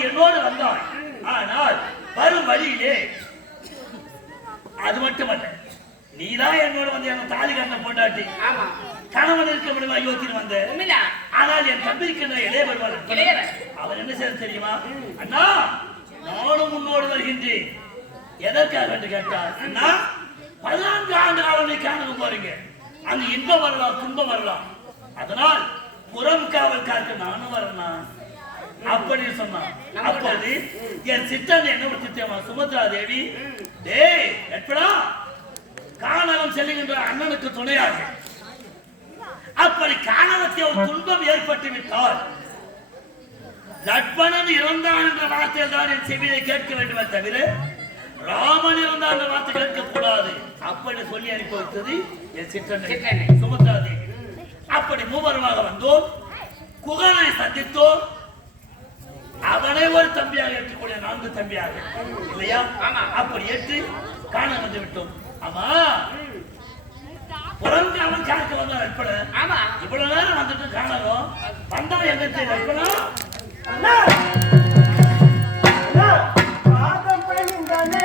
என்னோடு வந்தான். ஆனால் வரும் வழியிலே அது மட்டுமல்ல, நீதான் என்னோட வந்து என்ன தாலி கண்ண போட்டாட்டி கணவன் இருக்க முடியுமா அயோத்தின்னு வந்த. ஆனால் என் தம்பிக்கு இளைய வருவார். அவன் என்ன செய்ய தெரியுமா? அண்ணா நானும் உன்னோடு வருகின்றேன். எதற்காக என்று கேட்டார். அண்ணா 14 ஆண்டு காலம் நீ காண போறீங்க, அங்க இன்பம் வரலாம் துன்பம் வரலாம், அதனால் புறம் காவல் காக்க நானும் வரேன்னா அப்படி சொன்னான். அப்போது என் சித்தன் என்ன ஒரு சித்தமா சுமத்ரா தேவி, டேய் எப்படா காணகம் செல்லுகின்ற அண்ணனுக்கு துணையாக அப்படி காணகத்தில் ஒரு துன்பம் ஏற்பட்டு விட்டால் லட்சுமணன் இறந்தான் என்ற வார்த்தையில் தான் என் செவியை கேட்க வேண்டுமே தவிர ராமன் இருந்தான் என்ற வார்த்தை கேட்கக்கூடாது. அப்படி சொல்லி அனுப்பி வைத்தது என் சித்தன் சுமத்ரா தேவி. அப்படி மூவருமாக வந்தோம், குகனை சந்தித்தோம். அவனை ஒரு தம்பியாக ஏற்றுக்கூடிய 4 தம்பியாக இல்லையா? அப்படி ஏற்று காண வந்து விட்டோம். ஆமா புறங்காமல் காக்க வந்தா நட்பட ஆமா இவ்வளவு நேரம் வந்துட்டு காணவும் வந்தவன் எங்க நட்பனா அண்ணா அண்ணா பாதம் பணிந்தானே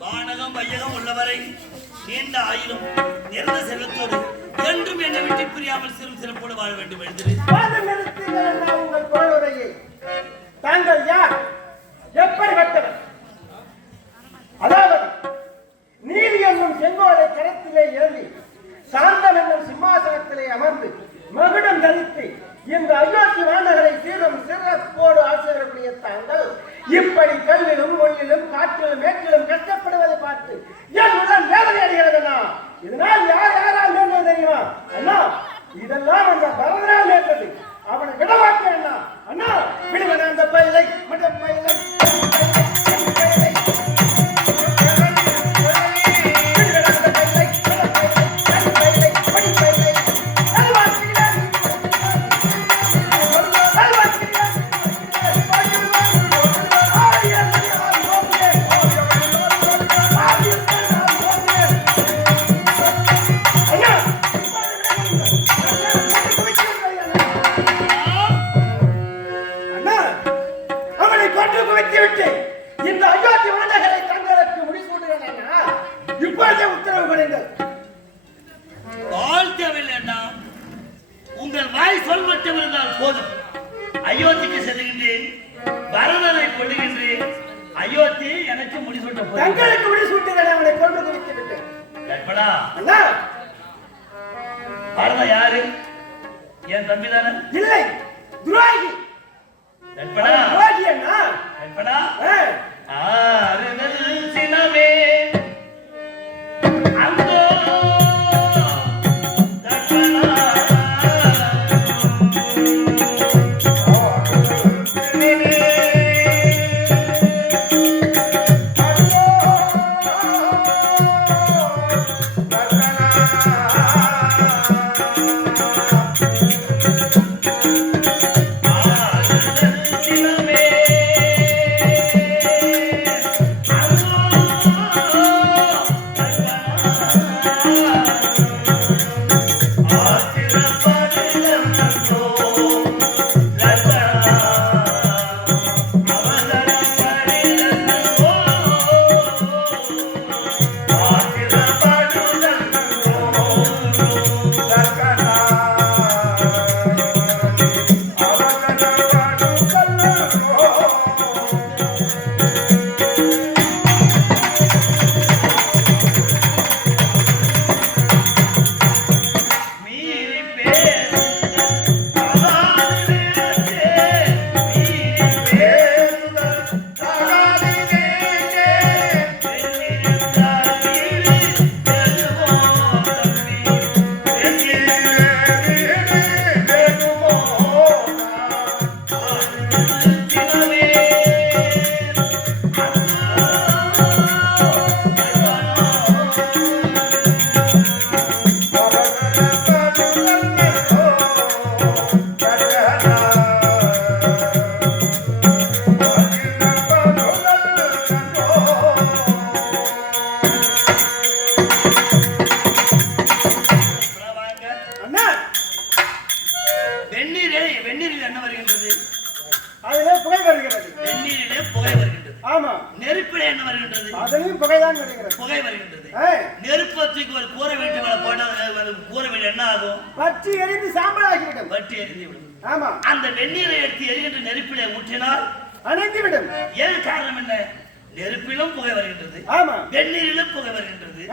வானகம் வையகம் உள்ளவரை நீண்ட ஆயிலும் நிறந்த செல்வத்தோடு என்றும் என்னை விட்டு பிரியாமல் சிறும் சிறப்போடு வாழ வேண்டும் எழுதிரு உங்கள் குரலுரையை தாங்கள் யார் எப்படிப்பட்டவர் அதாவது நீதி என்னும் செங்கோலை கரத்திலே ஏந்தி சாந்தம் என்னும் சிம்மாசனத்திலே அமர்ந்து மகுடம் தரித்து இந்த அயோத்தி வானகரை சீரும் சிறப்போடு ஆசிரியர்களுடைய தாங்கள் இப்படி கல்லிலும் மொழியிலும் காற்றிலும் மேற்றிலும் கஷ்டப்படுவதை பார்த்து என் உடன் வேதனை அடைகிறதுனா இதனால் யார் யாரால் நேர்ந்தது தெரியுமா அண்ணா இதெல்லாம் அந்த பரதனால் நேர்ந்தது அவனை விடமாட்டேன் அண்ணா அண்ணா விடுவன அந்த பயிலை மற்ற பயிலை இந்த அயோத்தி வானகரை தங்களுக்கு முடிசூட்டுகிறேன் இப்பொழுதே உத்தரவு கொடுங்கள். வாழ் தேவையில்லைன்னா உங்கள் வாய் சொல் மட்டும் இருந்தால் போதும். அயோத்திக்கு செல்கின்றேன், பரதனை கொள்ளுகின்றேன். அயோத்தி எனக்கு முடிசூட்ட போதும். தங்களுக்கு முடிசூட்டுகிறேன், அவனை கொண்டு குவித்து விட்டேன். எப்படா அண்ணா பரதன் யாரு? என் தம்பி தானே? இல்லை, துரோகி. எப்படா துரோகி அண்ணா. எப்படா ஆறுதல் சினமே அங்கோ வெந்நீரில் என்ன வருகின்றது? அதிலே புகை வருகிறது. வெந்நீரிலே புகை வருகின்றது. ஆமா. நெருப்பிலே என்ன வருகின்றது? அதிலும் புகைதான் வருகிறது. புகை வருகின்றது. நெருப்பு தூக்கி ஒரு கூரை வீட்டு மேல போட்டா கூரை வீடு என்ன ஆகும்? பற்றி எரிந்து சாம்பலாகிவிடும். பற்றி எரிந்து விடும். ஆமா. அந்த வெந்நீரை எடுத்து எரிகின்ற நெருப்பிலே ஊற்றினால் அணைந்து விடும். ஏன் காரணம் என்ன? நெருப்பிலும் புகை வருகின்றது. ஆமா. வெந்நீரிலும் புகை வருகின்றது.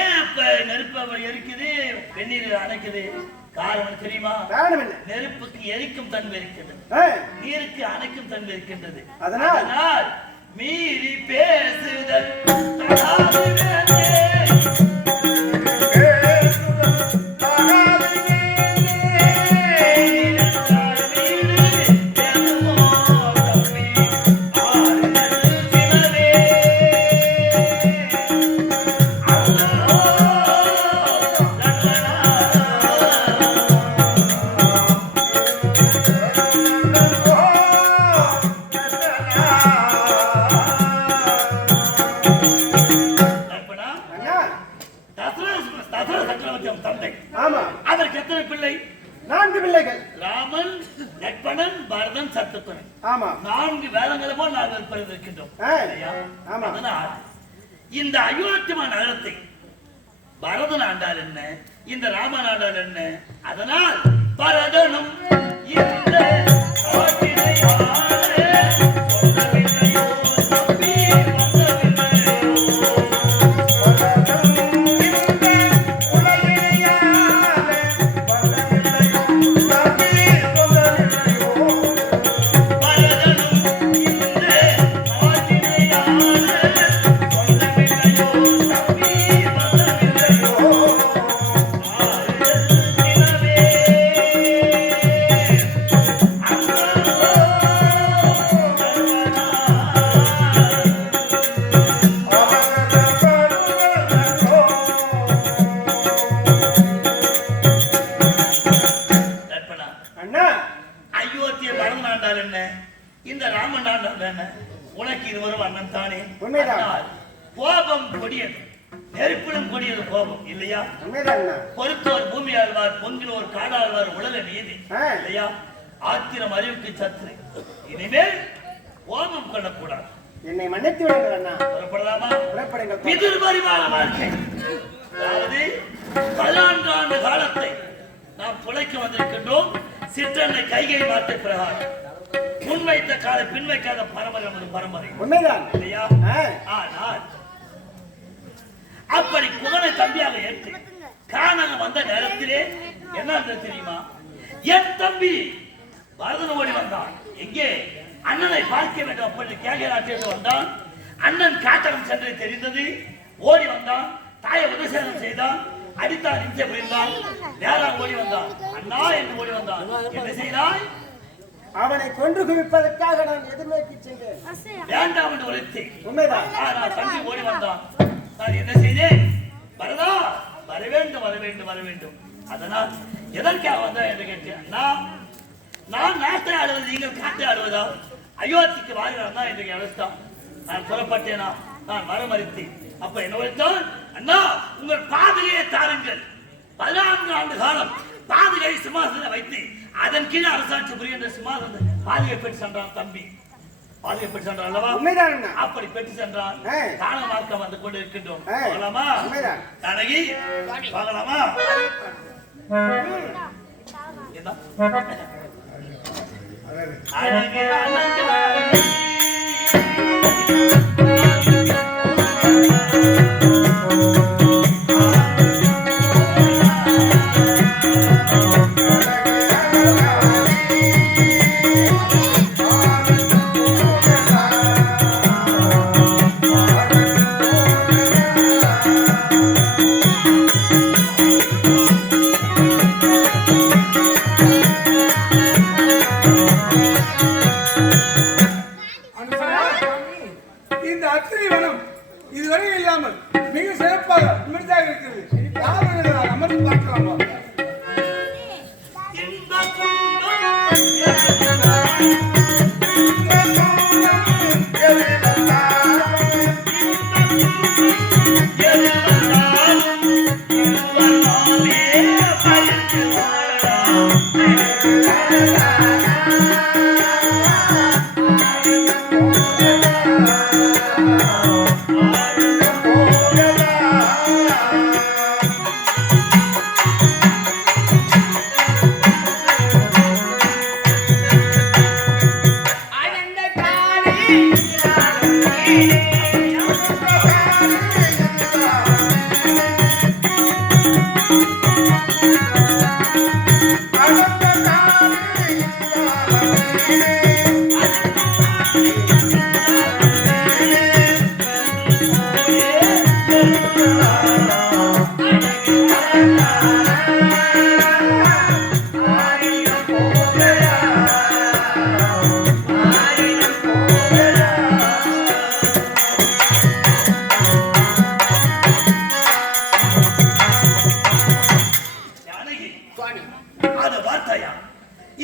ஏன் அப்ப நெருப்பு எரிக்குது வெந்நீர் அணைக்குது? காரணம் தெரியுமா? காரணம் என்ன? நெருப்புக்கு எரிக்கும் தன்மை இருக்கிறது, நீருக்கு அணைக்கும் தன்மை இருக்கின்றது. அதனால் மீறி பேசுதல் தகாது வேண்டே. அதற்கு எத்தனை பிள்ளை? 4 பிள்ளைகள். ராமன், லக்ஷ்மணன், பரதன், சத்ருகன். ஆமா. 4 வேதங்களுமோ நாங்கள் பிறந்திருக்கின்றோம். ஆமா. அதனால் இந்த அயோத்திமா நகரத்தை பரதன் ஆண்டால் என்ன, இந்த ராமன் ஆண்டால் என்ன? அதனால் பரதனும் இந்த காட்டினை ஆள சொல்லவில்லையோ, தம்பி வந்தவில்லையோ. இந்த ராமன் ஆண்டால் என்ன? உனக்கு இருவரும் அண்ணன் தானே. கோபம் கொடியது, நெருப்பிலும் கொடியது கோபம் இல்லையா? பொறுத்தோர் பூமி ஆழ்வார், பொங்கினோர் காடாழ்வார், உலக நீதி இல்லையா? ஆத்திரம் அறிவுக்கு சத்து. இனிமேல் கோபம் கொள்ளக்கூடாது. என்னை மன்னித்து விடுங்கள் அண்ணா. புறப்படலாமா? பிதிர்பரிமாண வாழ்க்கை, அதாவது 14 ஆண்டு காலத்தை நாம் துளைக்க வந்திருக்கின்றோம். சிற்றன்னை கைகை மாற்ற பிரகாரம் முன் வைத்த கால பின் வைக்காத பரம்பரை பரம்பரை உண்மைதான் இல்லையா? ஆனால் அப்படி குகனை தம்பியாக ஏற்று காணாங்க வந்த நேரத்திலே என்ன தெரியுமா? என் தம்பி பரதன் ஓடி வந்தான். எங்கே? அண்ணனை பார்க்க வேண்டும் அப்படி கேட்க வந்தான். அண்ணன் காட்டகம் சென்று தெரிந்தது. ஓடி வந்தான், தாயை உபசேதம் செய்தான், அடித்தான், நிச்சயம் புரிந்தான். நேரம் ஓடி வந்தான். அண்ணா என்று ஓடி வந்தான். என்ன செய்தாய்? அவனை கொன்று குவிப்பதற்காக நான் எதிர்நோக்கி சென்றேன். வேண்டாம் என்று உரைத்தேன். உண்மைதான். தம்பி ஓடி வந்தான். நான் என்ன செய்தேன்? பரதா, வர வேண்டும் வர வேண்டும் வர வேண்டும். அதனால் எதற்காக வந்தா என்று கேட்டேன். நான் நாட்டை ஆடுவது, நீங்கள் காட்டை ஆடுவதா? அயோத்திக்கு வாழ்கிறான் தான் என்று அழைத்தான். நான் புறப்பட்டேனா? நான் மரமறித்தேன். அப்ப என்ன வைத்தான்? அண்ணா, உங்கள் பாதையை தாருங்கள். 14 ஆண்டு காலம் பாதுகை சிம்மாசனை வைத்து அதன் கீழே அரசாட்சி புரிகின்ற சிம்மாசனத்தை பாதுகை பெற்று சென்றான் தம்பி. பாதுகை பெற்று சென்றான் அல்லவா? அப்படி பெற்று சென்றான். காண மார்க்கம் வந்து கொண்டு இருக்கின்றோம். போகலாமா கனகி? போகலாமா? அழகு அலங்காரி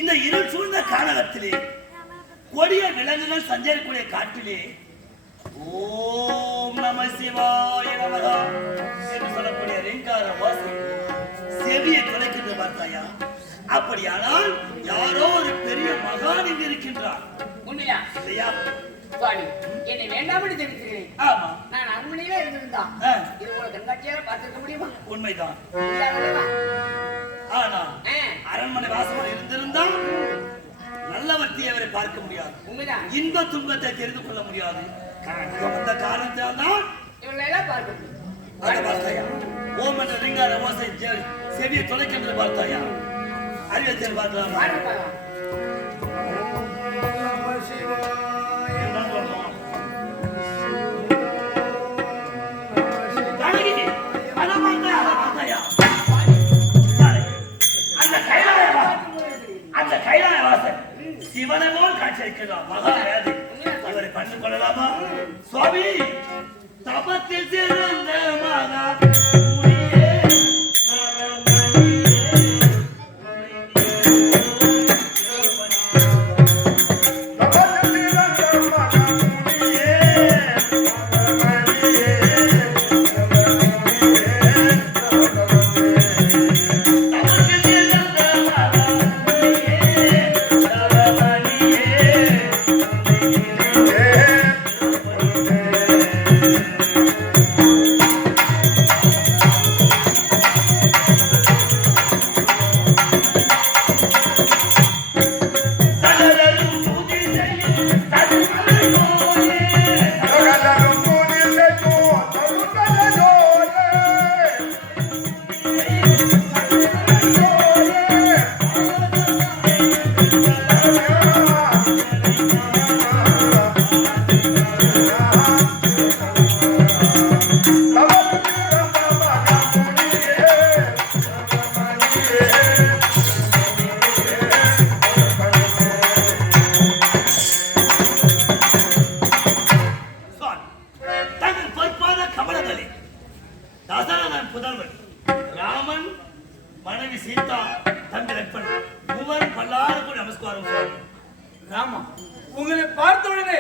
இந்த இருள் சூழ்ந்த கானகத்திலே கொடிய விலங்குகள் சஞ்சரிக்கூடிய காட்டிலே ஓம் நம சிவாய நமஹ என்று சொல்லக்கூடிய ரீங்கார வாசி செவியை தொலைக்கின்ற பார்த்தாயா? அப்படியானால் யாரோ ஒரு பெரிய மகான் இங்கு இருக்கின்றார். உண்மையா? இல்லையா? சுவாமி, என்னை வேண்டாம் என்று தெரிவிக்கிறேன். ஆமா, நான் அரண்மனையிலே இருந்திருந்தா இது போல கண்காட்சியாக பார்த்திருக்க முடியுமா? உண்மைதான். முடியாதல்லவா? ஆனா அரண்மனை வாசல் இருந்திருந்தால் நல்லவர் தீயவரை பார்க்க முடியாது, உண்மைதான். இன்ப துன்பத்தை தெரிந்து கொள்ள முடியாது. வந்த காரணத்தால் தான் இவங்களை எல்லாம் பார்க்க முடியும். அதை பார்த்தாயா? ஓம் என்ற ரிங்கார ஓசை செவியை தொலைக்கின்ற பார்த்தாயா? அறிவியல் பார்க்கலாம். அந்த கைலாயவாசன் சிவனை போல் காட்சியளிக்கிறார். மகா வேதை இவரை கண்டு கொள்ளலாமா? சுவாமி, தபத்தில் சிறந்த மகா புதல்வன் ராமன், மனைவி சீதா, தம்பி லட்சுமண் மூவரும் பல்லாயிரம் நமஸ்காரம். ராமா, உங்களை பார்த்தவுடனே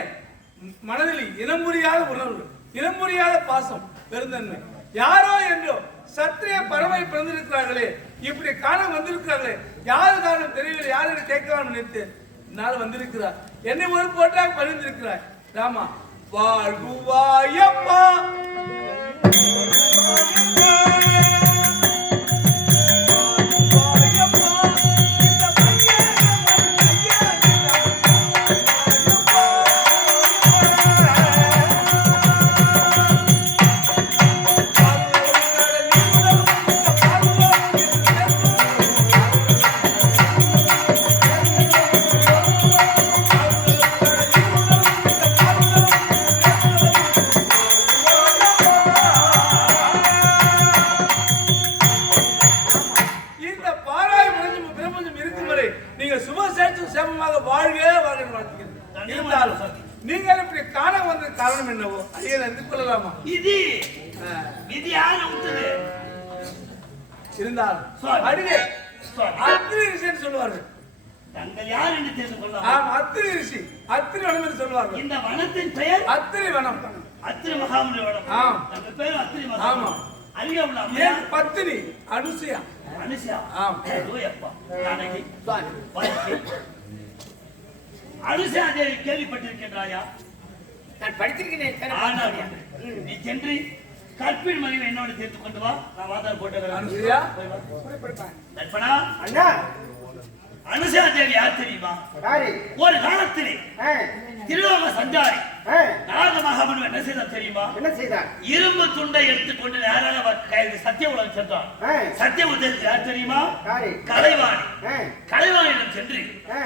மனதில் இனம் புரியாத உணர்வு, இனம் புரியாத பாசம், பெருந்தன்மை. யாரோ என்றோ சத்திரிய பறவை பிறந்திருக்கிறார்களே, இப்படி காண வந்திருக்கிறார்களே, யாரு காரணம் தெரியவில்லை, யாரும் கேட்கலாம் நினைத்து என்னால் வந்திருக்கிறார். என்னை ஒரு போட்டாக பகிர்ந்திருக்கிறார். ராமா, வாழ்குவாயப்பா. நீங்கள் இப்படி காண வந்த காரணம் என்னவோ அதை அறிந்து கொள்ளலாமா? இது யார விட்டது இருந்தாலும் அடியே அத்திரி ரிஷின்னு சொல்லுவார்கள். தங்கள் யார் என்று தெரிந்து கொள்ளலாம். ஆமா, அத்திரி ரிஷி, அத்திரி வனம் என்று சொல்வார்கள். இந்த வனத்தின் பெயர் அத்திரி வனம், அத்திரி மகாமுனி வனம். ஆம், தங்கள் பெயர் அத்திரி மகாமுனி. ஆமா, அருகே உள்ள என் பத்தினி அனுசுயா. அனுசுயா? ஆம். ஓயப்பா, ஜானகி அனுசுயா தேவி கேள்விப்பட்டிருக்கின்றாயா? நான் படித்திருக்கிறேன். ஆனால் நீ சென்று கற்பின் மகிமை என்னோடு சேர்த்து கொண்டு வா. நான் வாதார் போட்டு அனுசுயா லட்சுமணா, அண்ணா, அனுசுயா தேவி யார் தெரியுமா? ஒரு காலத்திலே திருலோக சஞ்சாரி நாரத மகாமுனிவர் என்ன செய்தார் தெரியுமா? என்ன செய்தார்? இரும்பு துண்டை எடுத்துக்கொண்டு நேராக சத்திய உலகம் சென்றார். சத்திய உலகத்தில் யார் தெரியுமா? கலைவாணி. கலைவாணியிடம் சென்று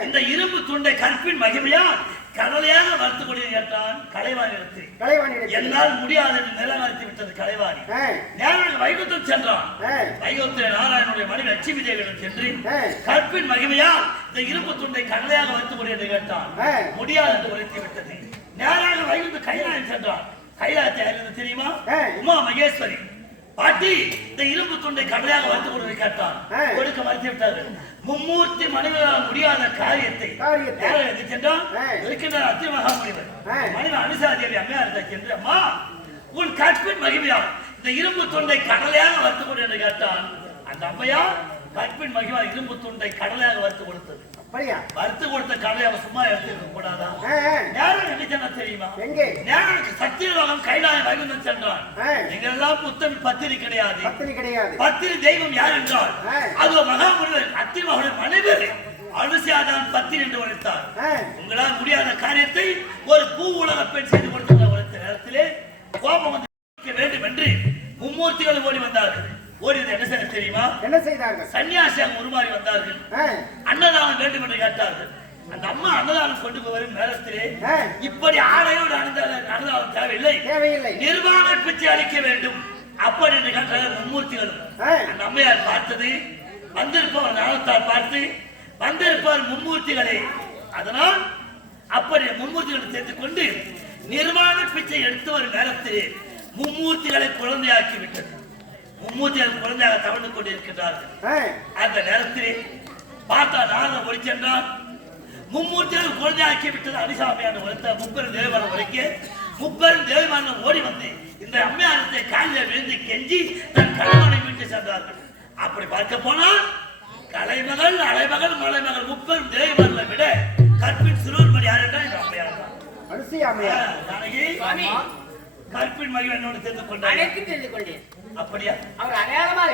இந்த இரும்பு துண்டை கற்பின் மகிமையால் கடலையாக வளர்த்து கொண்டு கேட்டான். கலைவாணி என்னால் முடியாது என்று நிலநடுத்தி விட்டது கலைவாணி. நேராக வைகுந்தம் சென்றான். வைகுந்தத்தில் நாராயணனுடைய மனைவி லட்சுமி தேவியிடம் சென்று கற்பின் மகிமையால் இந்த இரும்பு துண்டை கடலையாக வளர்த்து கொண்டு என்று கேட்டான். முடியாது என்று உரைத்து விட்டது. நேராக வைகுந்த கைலாயம் சென்றான். கைலாயத்தை தெரியுமா? உமா மகேஸ்வரி பாட்டி இந்த இரும்பு துண்டை கடலையாக வளர்த்து கொண்டு கேட்டான். கொடுக்க மறுத்து விட்டார்கள். மும்மூர்த்தி மனிதனால் முடியாத காரியத்தை சென்றான். இருக்கின்றார் அத்திய மகாமுனிவர். மனித அனுசாதேவி அம்மையார் சென்று, அம்மா உன் கற்பின் மகிமையால் இந்த இரும்பு துண்டை கடலையாக வளர்த்து கொண்டு என்று கேட்டான். அந்த அம்மையார் கற்பின் மகிமையால் இரும்பு துண்டை கடலையாக வளர்த்து கொடுத்தது. வறுத்து கொடுத்த கடலை அவன் சும்மா எடுத்துக்க கூடாதா? நேரம் என்ன தெரியுமா? நேரனுக்கு சத்தியலோகம் கைலாயம் வைகுந்தம் சென்றான். எங்கெல்லாம் புத்தன் பத்திரி கிடையாது. பத்திரி தெய்வம் யார் என்றால் அது மகாமுனிவர் அத்திரி மகனுடைய மனைவி அனுசியாதான் பத்திரி என்று உரைத்தார். உங்களால் முடியாத காரியத்தை ஒரு பூ உலக பெண் செய்து கொடுத்த உரைத்த நேரத்திலே கோபம் வந்து வேண்டும் என்று மும்மூர்த்திகள் ஓடி வந்தார்கள். ஓடியது என்ன செய்ய தெரியுமா? என்ன செய்தார்கள்? சன்னியாசியாக உருமாறி வந்தார்கள். அன்னதானம் வேண்டும் என்று கேட்டார்கள். அந்த அம்மா அன்னதானம் கொண்டு வரும் நேரத்திலே இப்படி ஆடையோடு அன்னதானம் தேவையில்லை, நிர்வாண பிச்சை அளிக்க வேண்டும் அப்படி என்று கேட்டார்கள் மும்மூர்த்திகளும். அந்த அம்மையார் பார்த்தது வந்திருப்பவர் ஞானத்தால் பார்த்து வந்திருப்பவர் மும்மூர்த்திகளே. அதனால் அப்படி மும்மூர்த்திகளை சேர்த்துக் கொண்டு நிர்வாண பிச்சை எடுத்து வரும் நேரத்திலே மும்மூர்த்திகளை குழந்தையாக்கி விட்டது. மும்மூர்த்திகள் குழந்தையாக தவழ்ந்து கொண்டிருக்கின்றார்கள். அந்த நேரத்தில் பார்த்தா நாரதன் ஓடி சென்றார். மும்மூர்த்திகள் குழந்தையாக்கி விட்டது அனிசாமியான உரைத்த முப்பெரும் தேவமான உரைக்க முப்பெரும் தேவமான ஓடி வந்து இந்த அம்மையாரத்தை காலில் விழுந்து கெஞ்சி தன் கணவனை மீட்டு சென்றார்கள். அப்படி பார்க்க போனால் கலைமகள் அலைமகள் மலைமகள் முப்பெரும் தேவமானை விட கற்பின் சிறுவர்மணி யார் என்றால் இந்த அம்மையார் தான். கற்பின் மகிழ் என்னோடு தெரிந்து கொண்டேன். அப்படியா? அவர் அடையாளமாக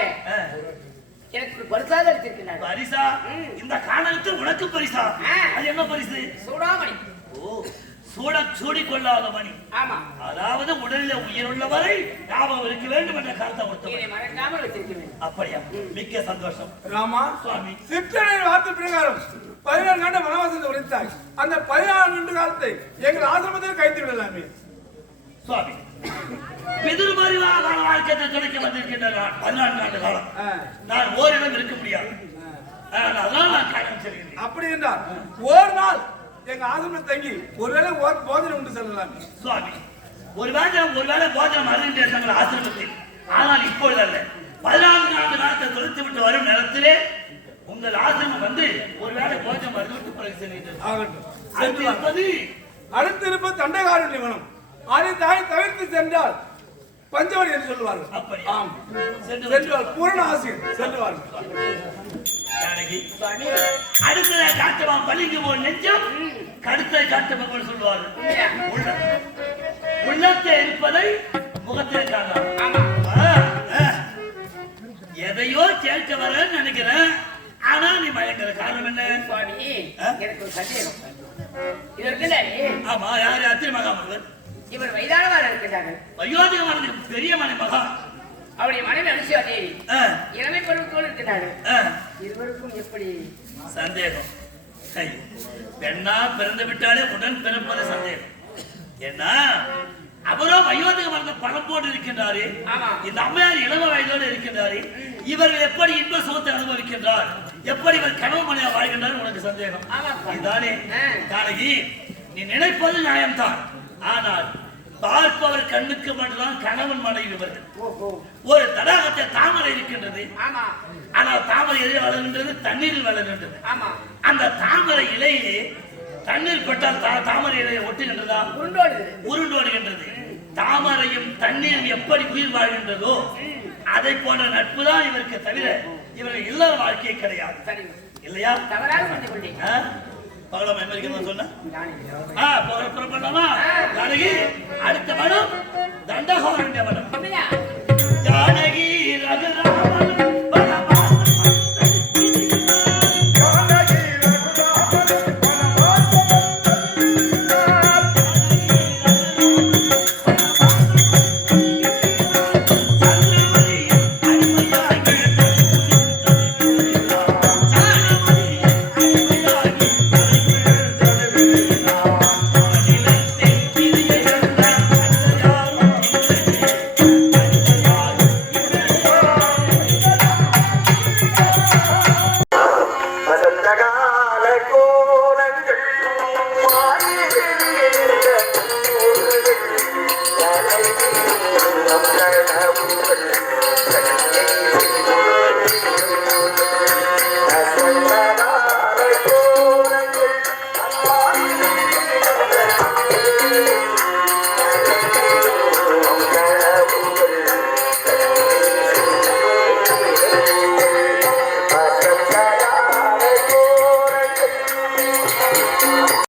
எனக்கு பரிசாக எடுத்திருக்கிறார். பரிசா? இந்த காணலுக்கு உனக்கு பரிசா? அது என்ன பரிசு? சூடாமணி. ஓ, சூடிக்கொள்ளாத மணி. ஆமா, அதாவது உடலில் உயிருள்ளவரை ஞாபகம் இருக்க வேண்டும் என்ற கருத்தை கொடுத்து மறக்காமல் வச்சிருக்கிறேன். அப்படியா? மிக்க சந்தோஷம். ராமா சுவாமி சிற்றனை வார்த்தை பிரகாரம் 14 ஆண்டு வனவாசத்தை உரைத்தார். அந்த 14 ஆண்டு காலத்தை எங்கள் ஆசிரமத்தில் கழித்து விடலாமே சுவாமி. பிதிர்மறிவான வாழ்க்கையை துணைக்க வந்திருக்கின்றார். 14 ஆண்டு காலம் நான் ஓரிடம் இருக்க முடியாது. அதனால நான் காரணம் சொல்கிறேன். அப்படி என்றால் ஒரு நாள் எங்க ஆசிரமத்தில் தங்கி ஒருவேளை போதனை உண்டு செல்லலாம் சுவாமி. ஒருவேளை போதனம் அருகின்ற தங்கள் ஆசிரமத்தில். ஆனால் இப்பொழுது அல்ல, 14 ஆண்டு காலத்தை தொலைத்து விட்டு வரும் நேரத்திலே உங்கள் ஆசிரமம் வந்து ஒருவேளை போதனம் அருகிட்டு பிறகு செல்கின்றது. அடுத்து இருப்பது தண்டகாரண்ய வனம். அதை தவிர்த்து சென்றால் பஞ்சவடி என்று சொல்லுவார்கள். அப்படி சென்றுவார் பூரண ஆசிரியர் சென்றுவார்கள். அடுத்ததை காட்டுவான் பள்ளிக்கு போல் நெஞ்சம் கடுத்தை காட்டுவார்கள் சொல்லுவார்கள். உள்ளத்தை இருப்பதை முகத்தை காணலாம். எதையோ கேட்க வர நினைக்கிறேன். ஆனா நீ மயக்கிற காரணம் என்ன? எனக்கு ஒரு சந்தேகம். ஆமா, யாரு? அத்திரி மகாமுனிவர். இவர் வயதானவர் இருக்கிறார்கள். வயோதிகமானதுக்கு பெரிய மனை மகா. அவருடைய மனைவி அனுசியா தேவி இளமை பருவத்தோடு இருக்கிறார்கள். இருவருக்கும் எப்படி சந்தேகம்? பெண்ணா பிறந்து விட்டாலே உடன் பிறப்பது சந்தேகம். ஏன்னா அவரோ வயோதிகமான பணம் போட்டு இருக்கின்றாரு. இந்த அம்மையார் இளம வயதோடு இருக்கின்றாரு. இவர்கள் எப்படி இன்ப சுகத்தை அனுபவிக்கின்றார், எப்படி இவர் கனவு மனையா வாழ்கின்றார் உனக்கு சந்தேகம் இதுதானே? காலகி, நீ நினைப்பது நியாயம்தான். ஆனால் பார்ப்பவர் கண்ணுக்கு மட்டும்தான் கணவன் மனைவி இவர்கள். ஒரு தடாகத்தை தாமரை இருக்கின்றது. ஆனால் தாமரை எதிரே வளர்கின்றது, தண்ணீரில் வளர்கின்றது. அந்த தாமரை இலையே தண்ணீர் பட்டால் தாமரை இலையை ஒட்டுகின்றதா? உருண்டோடுகின்றது. தாமரையும் தண்ணீரும் எப்படி உயிர் வாழ்கின்றதோ அதை போன்ற நட்பு தான் இவருக்கு தவிர இவர்கள் இல்லற வாழ்க்கையே கிடையாது. இல்லையா? பகலம் அமெரிக்கா சொன்ன அடுத்த மனம் தண்டகாரண்ய மனம்.